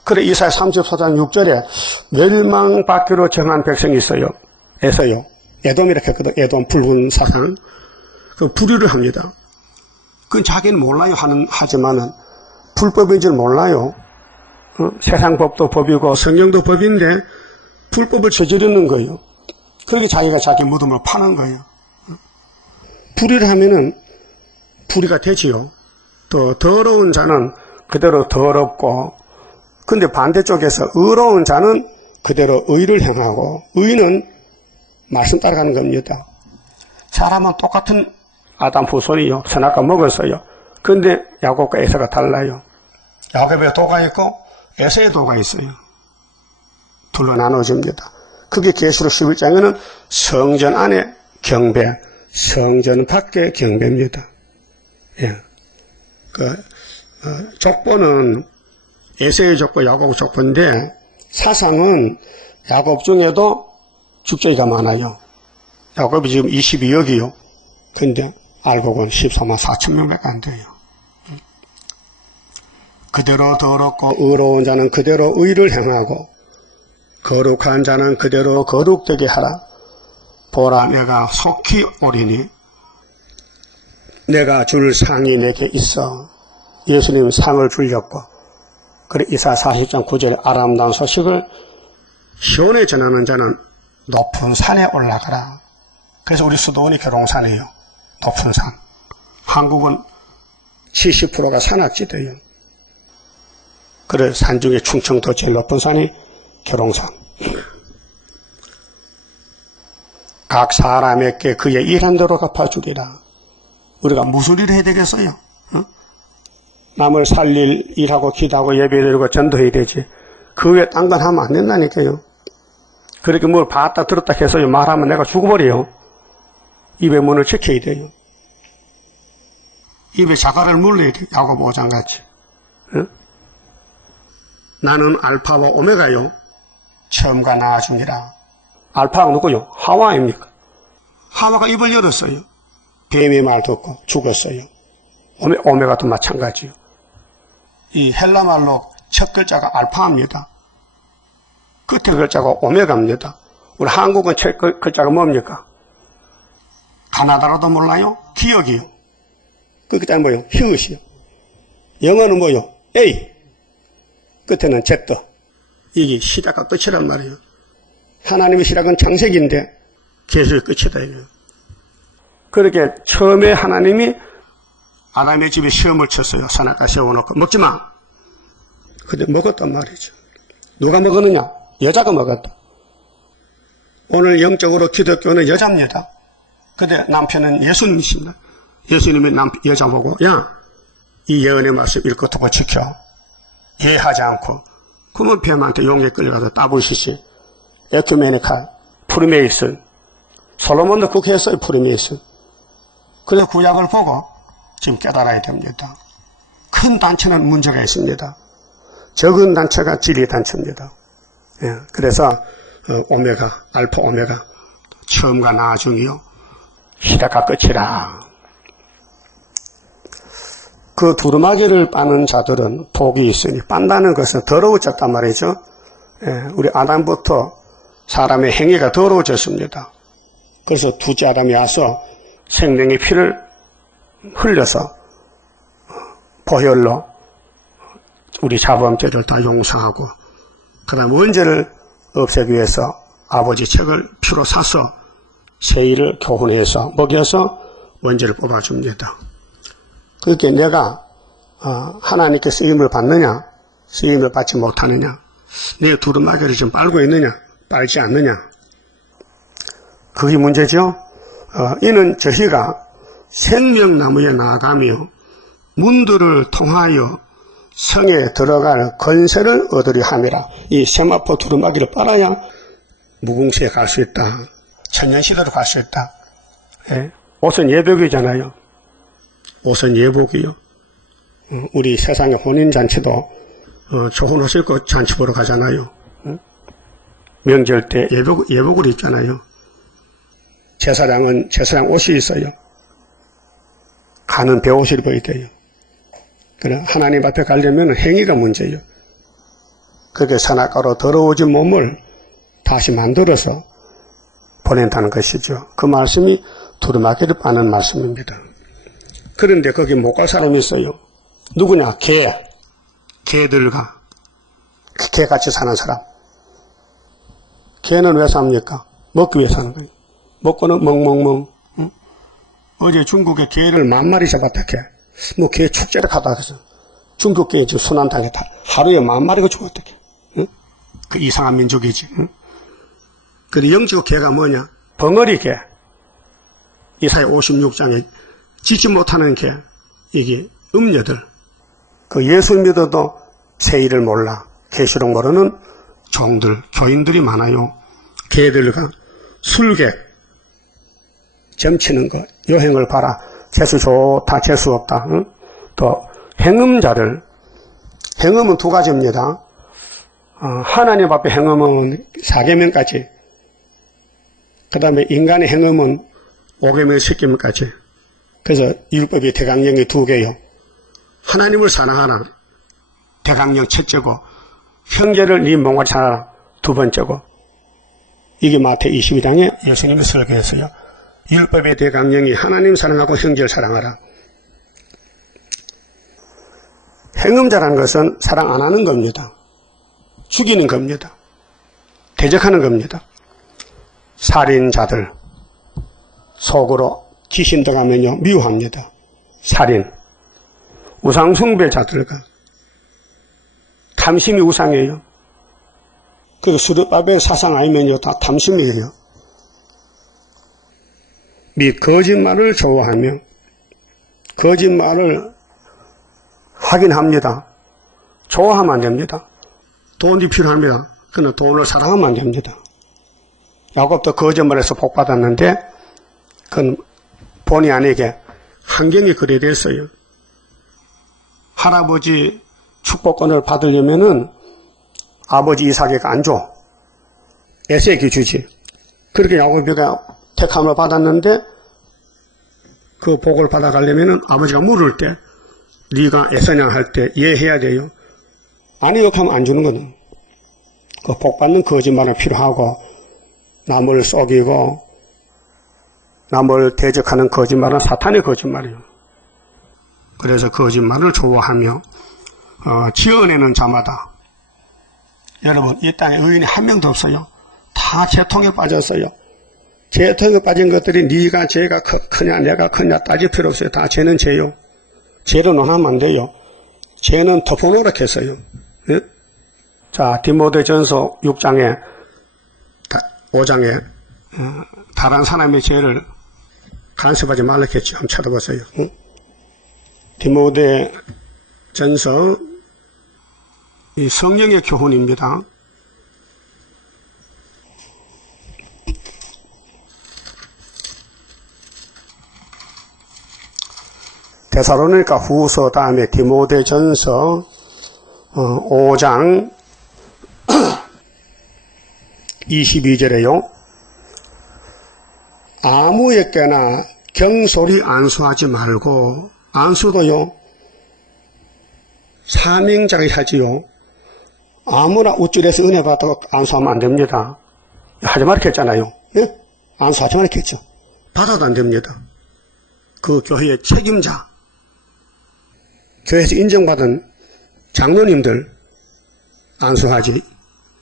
그래, 이사야 34장 6절에 멸망받기로 정한 백성이 있어요. 에서요. 에돔이라고 했거든. 에돔 붉은 사상. 그 불의를 합니다. 그건 자기는 몰라요. 하지만은 불법인 줄 몰라요. 세상 법도 법이고 성경도 법인데 불법을 저지르는 거예요. 그렇게 자기가 자기 무덤을 파는 거예요. 불의를 하면은 불의가 되지요. 또 더러운 자는 그대로 더럽고, 근데 반대쪽에서 의로운 자는 그대로 의를 행하고, 의는 말씀 따라가는 겁니다. 사람은 똑같은 아담 후손이요. 선악과 먹었어요. 근데 야곱과 에서가 달라요. 야곱에 도가 있고 에서의 도가 있어요. 둘로 나눠집니다. 그게 계시록 11장에는 성전 안에 경배, 성전 밖에 경배입니다. 예. 족보는 에서의 족보, 야곱 족보인데 사상은 야곱 중에도 죽죄가 많아요. 야곱이 지금 22억이요. 근데 알고 보면 14만 4천 명밖에 안 돼요. 그대로 더럽고 의로운 자는 그대로 의를 행하고 거룩한 자는 그대로 거룩되게 하라. 보라, 내가 속히 오리니 내가 줄 상이 내게 있어. 예수님 상을 주려고. 그래 이사 40장 9절에 아름다운 소식을 시온에 전하는 자는 높은 산에 올라가라. 그래서 우리 수도원이 계룡산이에요. 높은 산. 한국은 70%가 산악지대예요. 그래 산 중에 충청도 제일 높은 산이 계룡산. 각 사람에게 그의 일한 대로 갚아주리라. 우리가 무슨 일을 해야 되겠어요? 남을 살릴 일하고 기도하고 예배드리고 전도해야 되지. 그 외에 딴 건 하면 안 된다니까요. 그렇게 뭘 봤다 들었다 해서 말하면 내가 죽어버려요. 입의 문을 지켜야 돼요. 입에 자갈을 물려야 돼요. 야고보 5장같이. 나는 알파와 오메가요. 처음과 나중이라. 알파가 누구요? 하와입니까? 하와가 입을 열었어요. 뱀의 말 듣고 죽었어요. 오메가도 마찬가지요. 이 헬라 말로 첫 글자가 알파입니다. 끝에 글자가 오메가입니다. 우리 한국은 첫 글자가 뭡니까? 가나다라도 몰라요? 기억이요. 그 글자는 뭐요? 히읗이요. 영어는 뭐요? A. 끝에는 Z. 이게 시작과 끝이란 말이에요. 하나님의 시작은 창세기인데 계속의 끝이다 이거예요. 그렇게 처음에 하나님이 아담의 집에 시험을 쳤어요. 산악과 세워놓고 먹지 마. 근데 먹었단 말이죠. 누가 먹었느냐? 여자가 먹었다. 오늘 영적으로 기독교는 여자입니다. 근데 남편은 예수님이십니다. 예수님이 여자 보고 야, 이 예언의 말씀 읽고 듣고 지켜. 예하지 않고 그러면 뱀한테 용에 끌려가서 따블시시 에큐메니칼 프리메이슨 솔로몬도 그렇게 했어요. 프리메이슨. 그래서 구약을 보고 지금 깨달아야 됩니다. 큰 단체는 문제가 있습니다. 적은 단체가 진리 단체입니다. 예, 그래서 오메가, 알파 오메가 처음과 나중이요 시작과 끝이라. 그 두루마기를 빠는 자들은 복이 있으니 빤다는 것은 더러워졌단 말이죠. 예, 우리 아담부터 사람의 행위가 더러워졌습니다. 그래서 두째 아담이 와서 생명의 피를 흘려서 보혈로 우리 자범죄를 다 용서하고 그 다음 원죄를 없애기 위해서 아버지 책을 피로 사서 세일을 교훈해서 먹여서 원죄를 뽑아줍니다. 그렇게 내가 하나님께 쓰임을 받느냐 쓰임을 받지 못하느냐 내 두루마기를 지금 빨고 있느냐 빨지 않느냐 그게 문제죠. 이는 저희가 생명나무에 나아가며 문들을 통하여 성에 들어갈 건세를 얻으려 함이라. 이 세마포 두루마기를 빨아야 무궁시에 갈 수 있다. 천년시대로 갈 수 있다. 예? 옷은 예복이잖아요. 옷은 예복이요. 우리 세상의 혼인잔치도 좋은 옷을 입고 잔치 보러 가잖아요. 명절 때 예복을 입잖아요. 제사장은 제사장 옷이 있어요. 가는 배옷을 입어야 돼요. 그래 하나님 앞에 가려면 행위가 문제예요. 그렇게 선악과로 더러워진 몸을 다시 만들어서 보낸다는 것이죠. 그 말씀이 두루마기를 빠는 말씀입니다. 그런데 거기 못 갈 사람이 있어요. 누구냐? 개들과 개같이 사는 사람. 개는 왜 삽니까? 먹기 위해 사는 거예요. 먹고는 멍멍멍. 응? 어제 중국에 개를 10,000마리 잡았다 개. 뭐 개 축제를 가다 해서 중국 개 지금 순환당에 하루에 10,000마리가 죽었다 개. 응? 그 이상한 민족이지. 응? 그리고 영지국 개가 뭐냐? 벙어리 개. 이사야 56장에 짖지 못하는 개. 이게 음녀들. 그 예수 믿어도 세일을 몰라. 계시록 모르는 종들, 교인들이 많아요. 개들과 술객, 점치는 것, 여행을 봐라. 재수 좋다, 재수 없다. 응? 또 행음자들, 행음은 두 가지입니다. 하나님 앞에 행음은 4계명까지, 그 다음에 인간의 행음은 5계명, 10계명까지. 그래서 율법이 대강령이 2개요. 하나님을 사랑하라. 대강령 첫째고 형제를 네 몽골 사랑하라 두 번째고 이게 마태 22장에 예수님이 설교했어요. 율법의 대강령이 하나님 사랑하고 형제를 사랑하라. 행음자라는 것은 사랑 안 하는 겁니다. 죽이는 겁니다. 대적하는 겁니다. 살인자들 속으로 귀신 들어가면요 미워합니다. 살인 우상숭배자들과 탐심이 우상이에요. 그 수르바벨 사상 아니면요 다 탐심이에요. 및 거짓말을 좋아하며 거짓말을 하긴 합니다. 좋아하면 안 됩니다. 돈이 필요합니다. 그는 돈을 사랑하면 안 됩니다. 야곱도 거짓말해서 복 받았는데 그건 본의 아니게 환경이 그래 됐어요. 할아버지 축복권을 받으려면은 아버지 이삭에게 안 줘. 에세에게 주지. 그렇게 야곱이가 택함을 받았는데 그 복을 받아가려면은 아버지가 물을 때 네가 에서냥 할 때 예해야 돼요. 아니요 하면 안 주는 거는. 그 복 받는 거짓말은 필요하고 남을 속이고 남을 대적하는 거짓말은 사탄의 거짓말이에요. 그래서 거짓말을 좋아하며 지어내는 자마다 여러분 이 땅에 의인이 한 명도 없어요. 다 재통에 빠졌어요. 재통에 빠진 것들이 네가 죄가 크냐 내가 크냐 따질 필요 없어요. 다 죄는 죄요. 죄로 논하면 안 돼요. 죄는 덮어놓으라했어요. 예? 자 디모데전서 6장에 5장에 다른 사람의 죄를 간섭하지 말라했죠. 한번 찾아보세요. 디모데전서 이 성령의 교훈입니다. 데살로니가 후서 다음에 디모데전서 5장 22절에요. 아무에게나 경솔히 안수하지 말고 안수도요 사명자가 하지요. 아무나 우쭐해서 은혜 받다고 안수하면 안 됩니다. 하지 말라 했잖아요. 예? 안수하지 말라 했죠. 받아도 안 됩니다. 그 교회의 책임자, 교회에서 인정받은 장로님들 안수하지.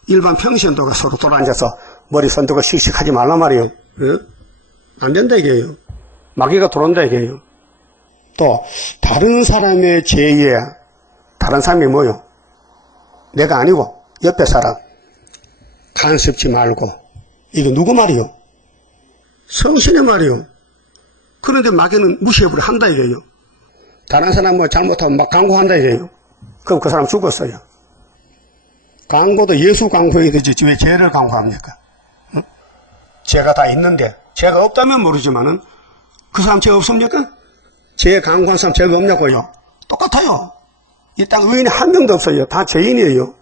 일반 평신도가 서로 돌아앉아서 머리 손들고 씩씩하지 말란 말이에요. 예? 안 된다 이게요. 마귀가 들어온다 이게요. 또 다른 사람의 죄에 다른 사람이 뭐요? 내가 아니고 옆에 사람 간섭지 말고. 이거 누구 말이요? 성신의 말이요. 그런데 마귀는 무시해버려 한다 이게요. 다른 사람 뭐 잘못하면 막 강구한다 이게요. 그럼 그 사람 죽었어요. 강구도 예수 강구해야 되지 왜 죄를 강구합니까? 응? 죄가 다 있는데 죄가 없다면 모르지만은 그 사람 죄 없습니까? 죄 강구한 사람 죄가 없냐고요? 똑같아요. 이 땅 의인이 한 명도 없어요. 다 죄인이에요.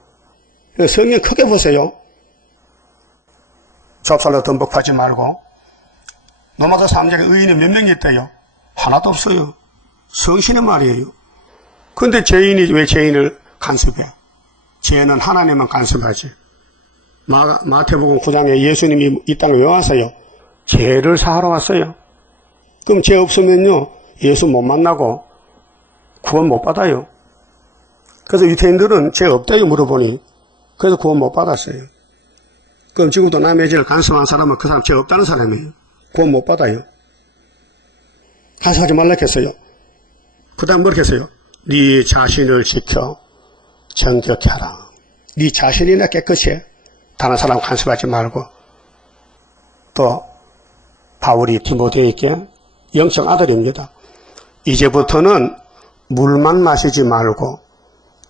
성경 크게 보세요. 접살로 덤벅하지 말고. 노마다 3장에 의인이 몇 명이 있대요? 하나도 없어요. 성신의 말이에요. 그런데 죄인이 왜 죄인을 간섭해? 죄는 하나님만 간섭하지. 마태복음 9장에 예수님이 이 땅에 왜 왔어요? 죄를 사하러 왔어요. 그럼 죄 없으면요 예수 못 만나고 구원 못 받아요. 그래서 유태인들은 죄 없대요 물어보니. 그래서 구원 못 받았어요. 그럼 지금도 남의 죄를 간섭한 사람은 그 사람 죄 없다는 사람이에요. 구원 못 받아요. 간섭하지 말라 했어요. 그 다음 뭐라고 했어요? 네 자신을 지켜 정결케 하라. 네 자신이나 깨끗이 해. 다른 사람 간섭하지 말고. 또 바울이 디모데에게 영적 아들입니다. 이제부터는 물만 마시지 말고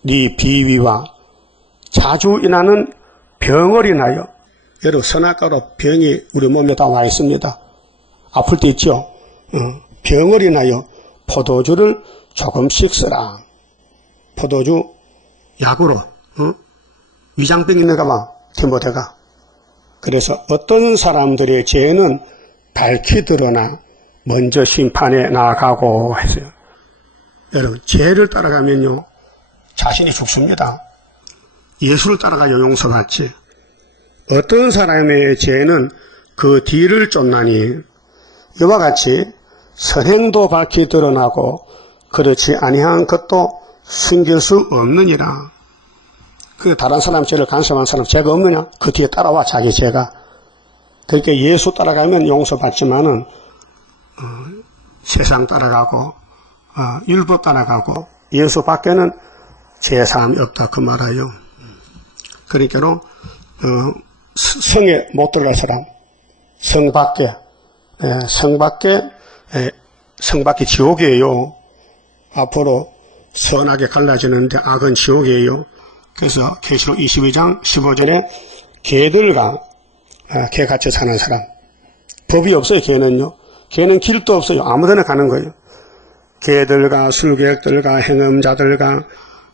네 비위와 자주 인하는 병을 인하여. 여러분 선악과로 병이 우리 몸에 다 와 있습니다. 아플 때 있죠. 병을 인하여 포도주를 조금씩 쓰라. 포도주 약으로 위장병 있는가 봐 디모데가. 그래서 어떤 사람들의 죄는 밝히 드러나 먼저 심판에 나아가고 했어요. 여러분 죄를 따라가면요 자신이 죽습니다. 예수를 따라가야 용서받지. 어떤 사람의 죄는 그 뒤를 쫓나니 이와 같이 선행도 밝히 드러나고 그렇지 아니한 것도 숨길 수 없느니라. 그 다른 사람 죄를 간섭한 사람 죄가 없느냐? 그 뒤에 따라와 자기 죄가. 그러니까 예수 따라가면 용서받지만은 세상 따라가고 율법 따라가고 예수 밖에는 죄사함이 없다 그 말이에요. 그러니까 성에 못 들어갈 사람, 성 밖에 지옥이에요. 앞으로 선하게 갈라지는데 악은 지옥이에요. 그래서 계시록 22장 15절에 개들과 개같이 사는 사람. 법이 없어요. 개는요. 개는 길도 없어요. 아무데나 가는 거예요. 개들과 술객들과 행음자들과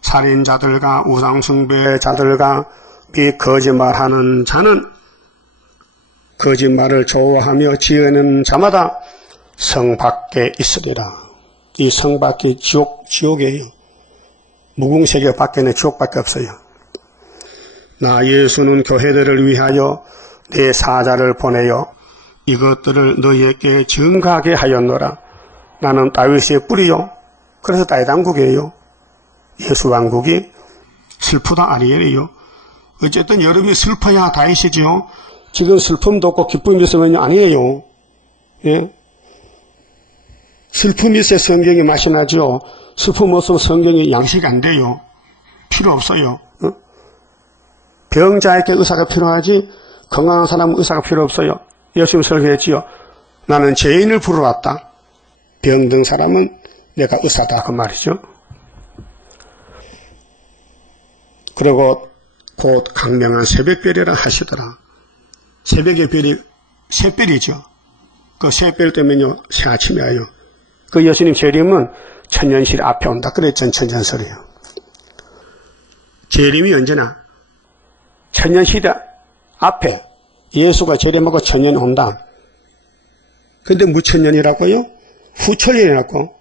살인자들과 우상숭배자들과 이 거짓말하는 자는 거짓말을 좋아하며 지으는 자마다 성 밖에 있으리라. 이 성 밖이 지옥이에요. 무궁세계 밖에는 지옥밖에 없어요. 나 예수는 교회들을 위하여 내 사자를 보내어 이것들을 너희에게 증거하게 하였노라. 나는 다윗의 뿌리요. 그래서 다윗 왕국이에요. 예수 왕국이 슬프다 아니에요. 어쨌든 여러분이 슬퍼야 다윗이지요. 지금 슬픔도 없고 기쁨이 있으면 아니에요. 예? 슬픔이 있어야 성경이 맛이 나죠. 슬픔 없으면 성경이 양식이 안 돼요. 필요 없어요. 병자에게 의사가 필요하지 건강한 사람은 의사가 필요 없어요. 예수님 설교했지요. 나는 죄인을 부르러 왔다. 병든 사람은 내가 의사다 그 말이죠. 그리고 곧 강명한 새벽별이라 하시더라. 새벽의 별이 새별이죠. 그 새별 때문에요 새 아침이 와요. 그 예수님 재림은 천년실 앞에 온다 그랬죠. 천년설이에요. 재림이 언제나 천년시대 앞에 예수가 재림하고 천년 온다. 근데 무천년이라고요? 후천년이라고?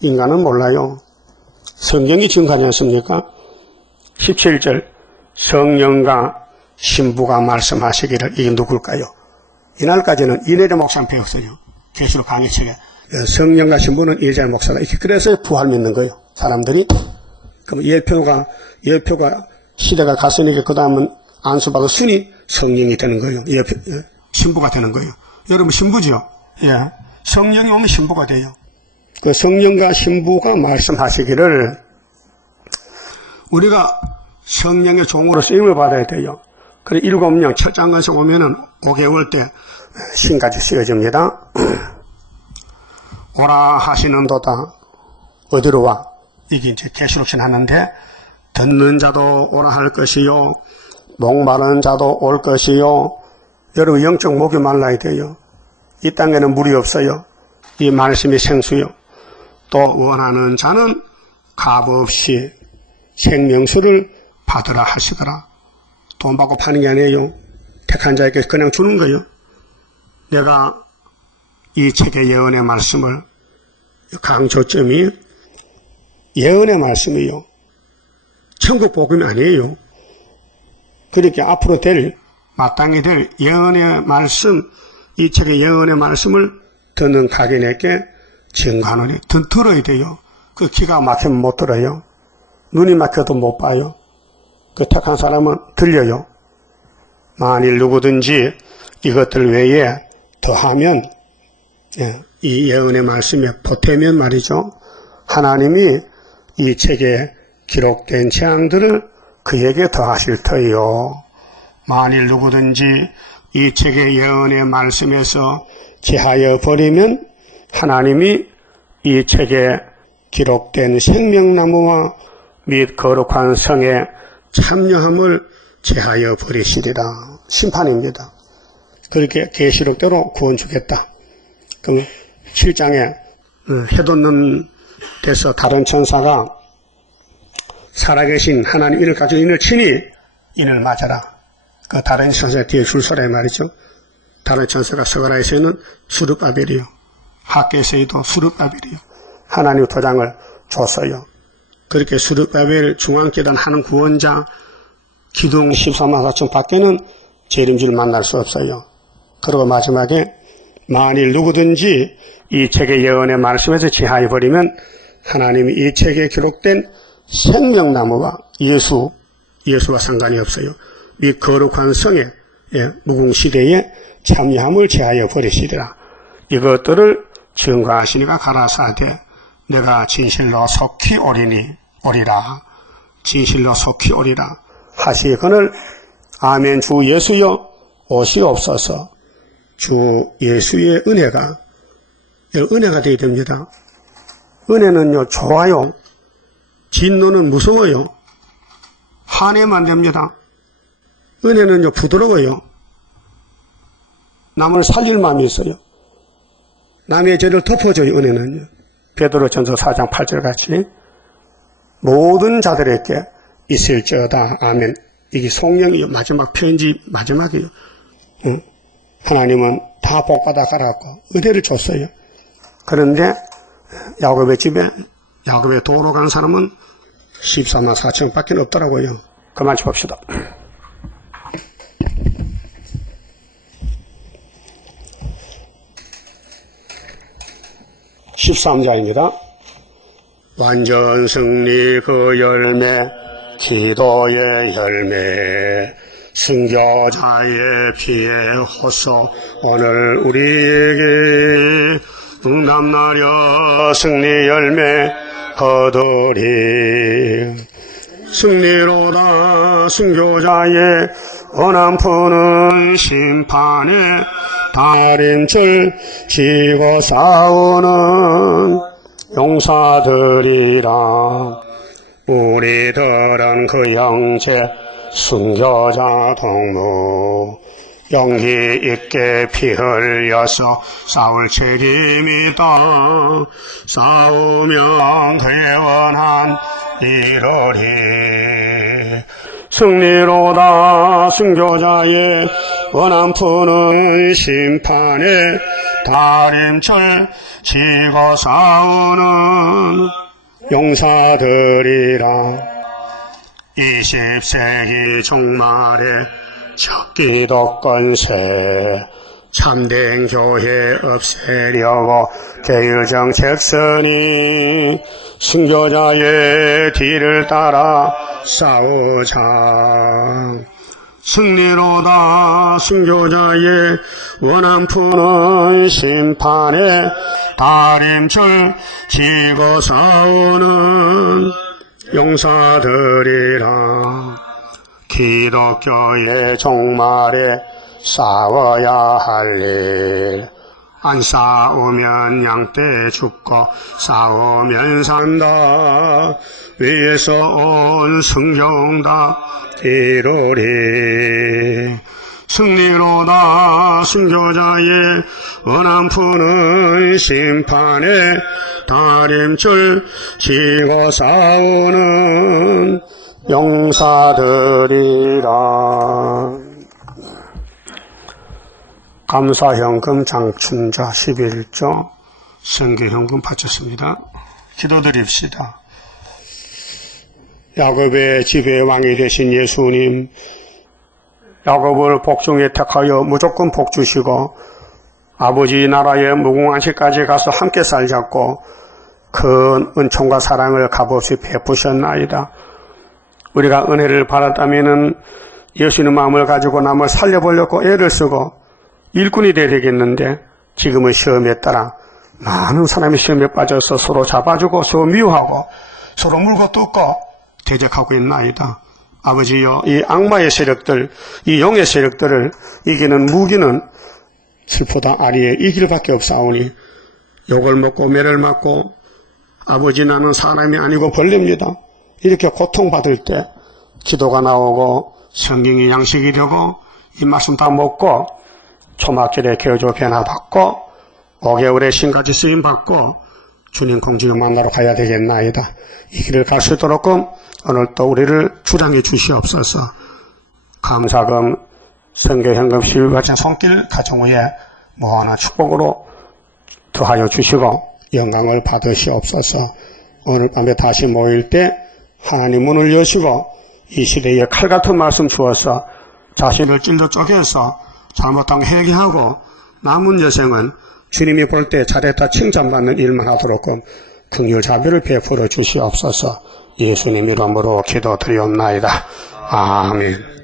인간은 몰라요. 성경이 증거하지 않습니까? 17절 성령과 신부가 말씀하시기를 이게 누굴까요? 이날까지는 이내자 목사는 배웠어요. 계시록 강의책에 성령과 신부는 이내자 목사가 이렇게 그래서 부활 믿는 거예요. 사람들이. 그럼 예표가 시대가 갔으니까 그 다음은 안수받은 순이 성령이 되는 거예요. 신부가 되는 거예요. 여러분 신부죠? 예. 성령이 오면 신부가 돼요. 그 성령과 신부가 말씀하시기를 우리가 성령의 종으로 쓰임을 받아야 돼요. 그래 7명 첫 장관에서 오면은 5개월 때 신까지 쓰여집니다. 오라 하시는도다. 어디로 와? 이게 이제 계시록신 하는데 듣는 자도 오라 할 것이요 목마른 자도 올 것이요. 여러분 영적 목이 말라야 돼요. 이 땅에는 물이 없어요. 이 말씀이 생수요. 또 원하는 자는 값없이 생명수를 받으라 하시더라. 돈 받고 파는 게 아니에요. 택한 자에게 그냥 주는 거예요. 내가 이 책의 예언의 말씀을 강조점이 예언의 말씀이요. 천국 복음이 아니에요. 그렇게 앞으로 마땅히 될 예언의 말씀, 이 책의 예언의 말씀을 듣는 각인에게 증거하노니 들어야 돼요. 그 귀가 막히면 못 들어요. 눈이 막혀도 못 봐요. 그 택한 사람은 들려요. 만일 누구든지 이것들 외에 더하면 이 예언의 말씀에 보태면 말이죠. 하나님이 이 책에 기록된 재앙들을 그에게 더하실 터이요. 만일 누구든지 이 책의 예언의 말씀에서 제하여 버리면 하나님이 이 책에 기록된 생명나무와 및 거룩한 성에 참여함을 제하여 버리시리라. 심판입니다. 그렇게 계시록대로 구원 주겠다. 그럼 7장에 해돋는 데서 다른 천사가 살아계신 하나님 인을 가지고 인을 치니 인을 맞아라. 그 다른 천사 뒤에 줄 서라 말이죠. 다른 천사가 스가랴에서는 수룹바벨이요. 학개에서도 수룹바벨이요. 하나님 도장을 줬어요. 그렇게 스룹바벨 중앙재단 하는 구원자 기둥 14만 4천 밖에는 재림주를 만날 수 없어요. 그리고 마지막에 만일 누구든지 이 책의 예언의 말씀에서 지하해버리면 하나님이 이 책에 기록된 생명나무와 예수와 상관이 없어요. 이 거룩한 성의 무궁시대에 참여함을 제하여 버리시리라. 이것들을 증거하시니까 가라사대 내가 진실로 속히 오리라. 진실로 속히 오리라. 하시거늘 아멘. 주 예수여 오시옵소서. 주 예수의 은혜가 되어야 됩니다. 은혜는요 좋아요. 진노는 무서워요. 한해만 됩니다. 은혜는요 부드러워요. 남을 살릴 마음이 있어요. 남의 죄를 덮어줘요. 은혜는요. 베드로전서 4장 8절 같이 모든 자들에게 있을지어다. 아멘. 이게 성령이요. 마지막 편지 마지막이에요. 하나님은 다 복받아 가라고 은혜를 줬어요. 그런데 야곱의 집에 야곱의 도로 간 사람은 14만 4천 밖에 없더라고요. 그만 봅시다. 13장입니다. 완전 승리 그 열매, 기도의 열매, 순교자의 피의 호소, 오늘 우리에게 응답나려 승리 열매 거두리. 승리로다 순교자의 원한 푸는 심판에 달인줄 지고 싸우는 용사들이라. 우리들은 그 형제 순교자 동무 용기 있게 피 흘려서 싸울 책임이다. 싸우면 그의 원한 이루리. 승리로다 순교자의 원한 푸는 심판에 다림줄 지고 싸우는 용사들이라. 20세기 종말에 적기독건세 참된 교회 없애려고 계율정책선이 순교자의 뒤를 따라 싸우자. 승리로다 순교자의 원한 푸는 심판에 다림줄 지고 싸우는 용사들이라. 기독교의 종말에 싸워야 할 일. 안 싸우면 양떼 죽고 싸우면 산다. 위에서 온 성경답 이루리. 승리로다 순교자의 원한 푸는 심판에 다림줄 지고 싸우는 용사들이라. 감사현금 장춘자 11조 선교현금 바쳤습니다. 기도드립시다. 야곱의 집의 왕이 되신 예수님, 야곱을 복중에 택하여 무조건 복 주시고 아버지 나라의 무궁한시까지 가서 함께 살자고 큰 은총과 사랑을 값없이 베푸셨나이다. 우리가 은혜를 받았다면 예수님 마음을 가지고 남을 살려보려고 애를 쓰고 일꾼이 돼야 되겠는데 지금은 시험에 따라 많은 사람이 시험에 빠져서 서로 잡아주고 서로 미워하고 서로 물고 뜯고 대적하고 있나이다. 아버지여, 이 악마의 세력들, 이 영의 세력들을 이기는 무기는 슬프다 아리에 이 길밖에 없사오니 욕을 먹고 매를 맞고 아버지 나는 사람이 아니고 벌레입니다. 이렇게 고통받을 때 기도가 나오고 성경이 양식이 되고 이 말씀 다 먹고 초막절에 개조 변화받고 5개월의 신까지 쓰임받고 주님 공주를 만나러 가야 되겠나이다. 이 길을 갈 수 있도록 오늘 또 우리를 주장해 주시옵소서. 감사금 선교현금 12바친 손길 가정 후에 무한한 축복으로 더하여 주시고 영광을 받으시옵소서. 오늘 밤에 다시 모일 때 하나님 문을 여시고 이 시대에 칼 같은 말씀 주어서 자신을 찔러 쪼개서 잘못한 회개하고 남은 여생은 주님이 볼 때 잘했다 칭찬받는 일만 하도록 긍휼 자비를 베풀어 주시옵소서. 예수님 이름으로 기도드리옵나이다. 아멘.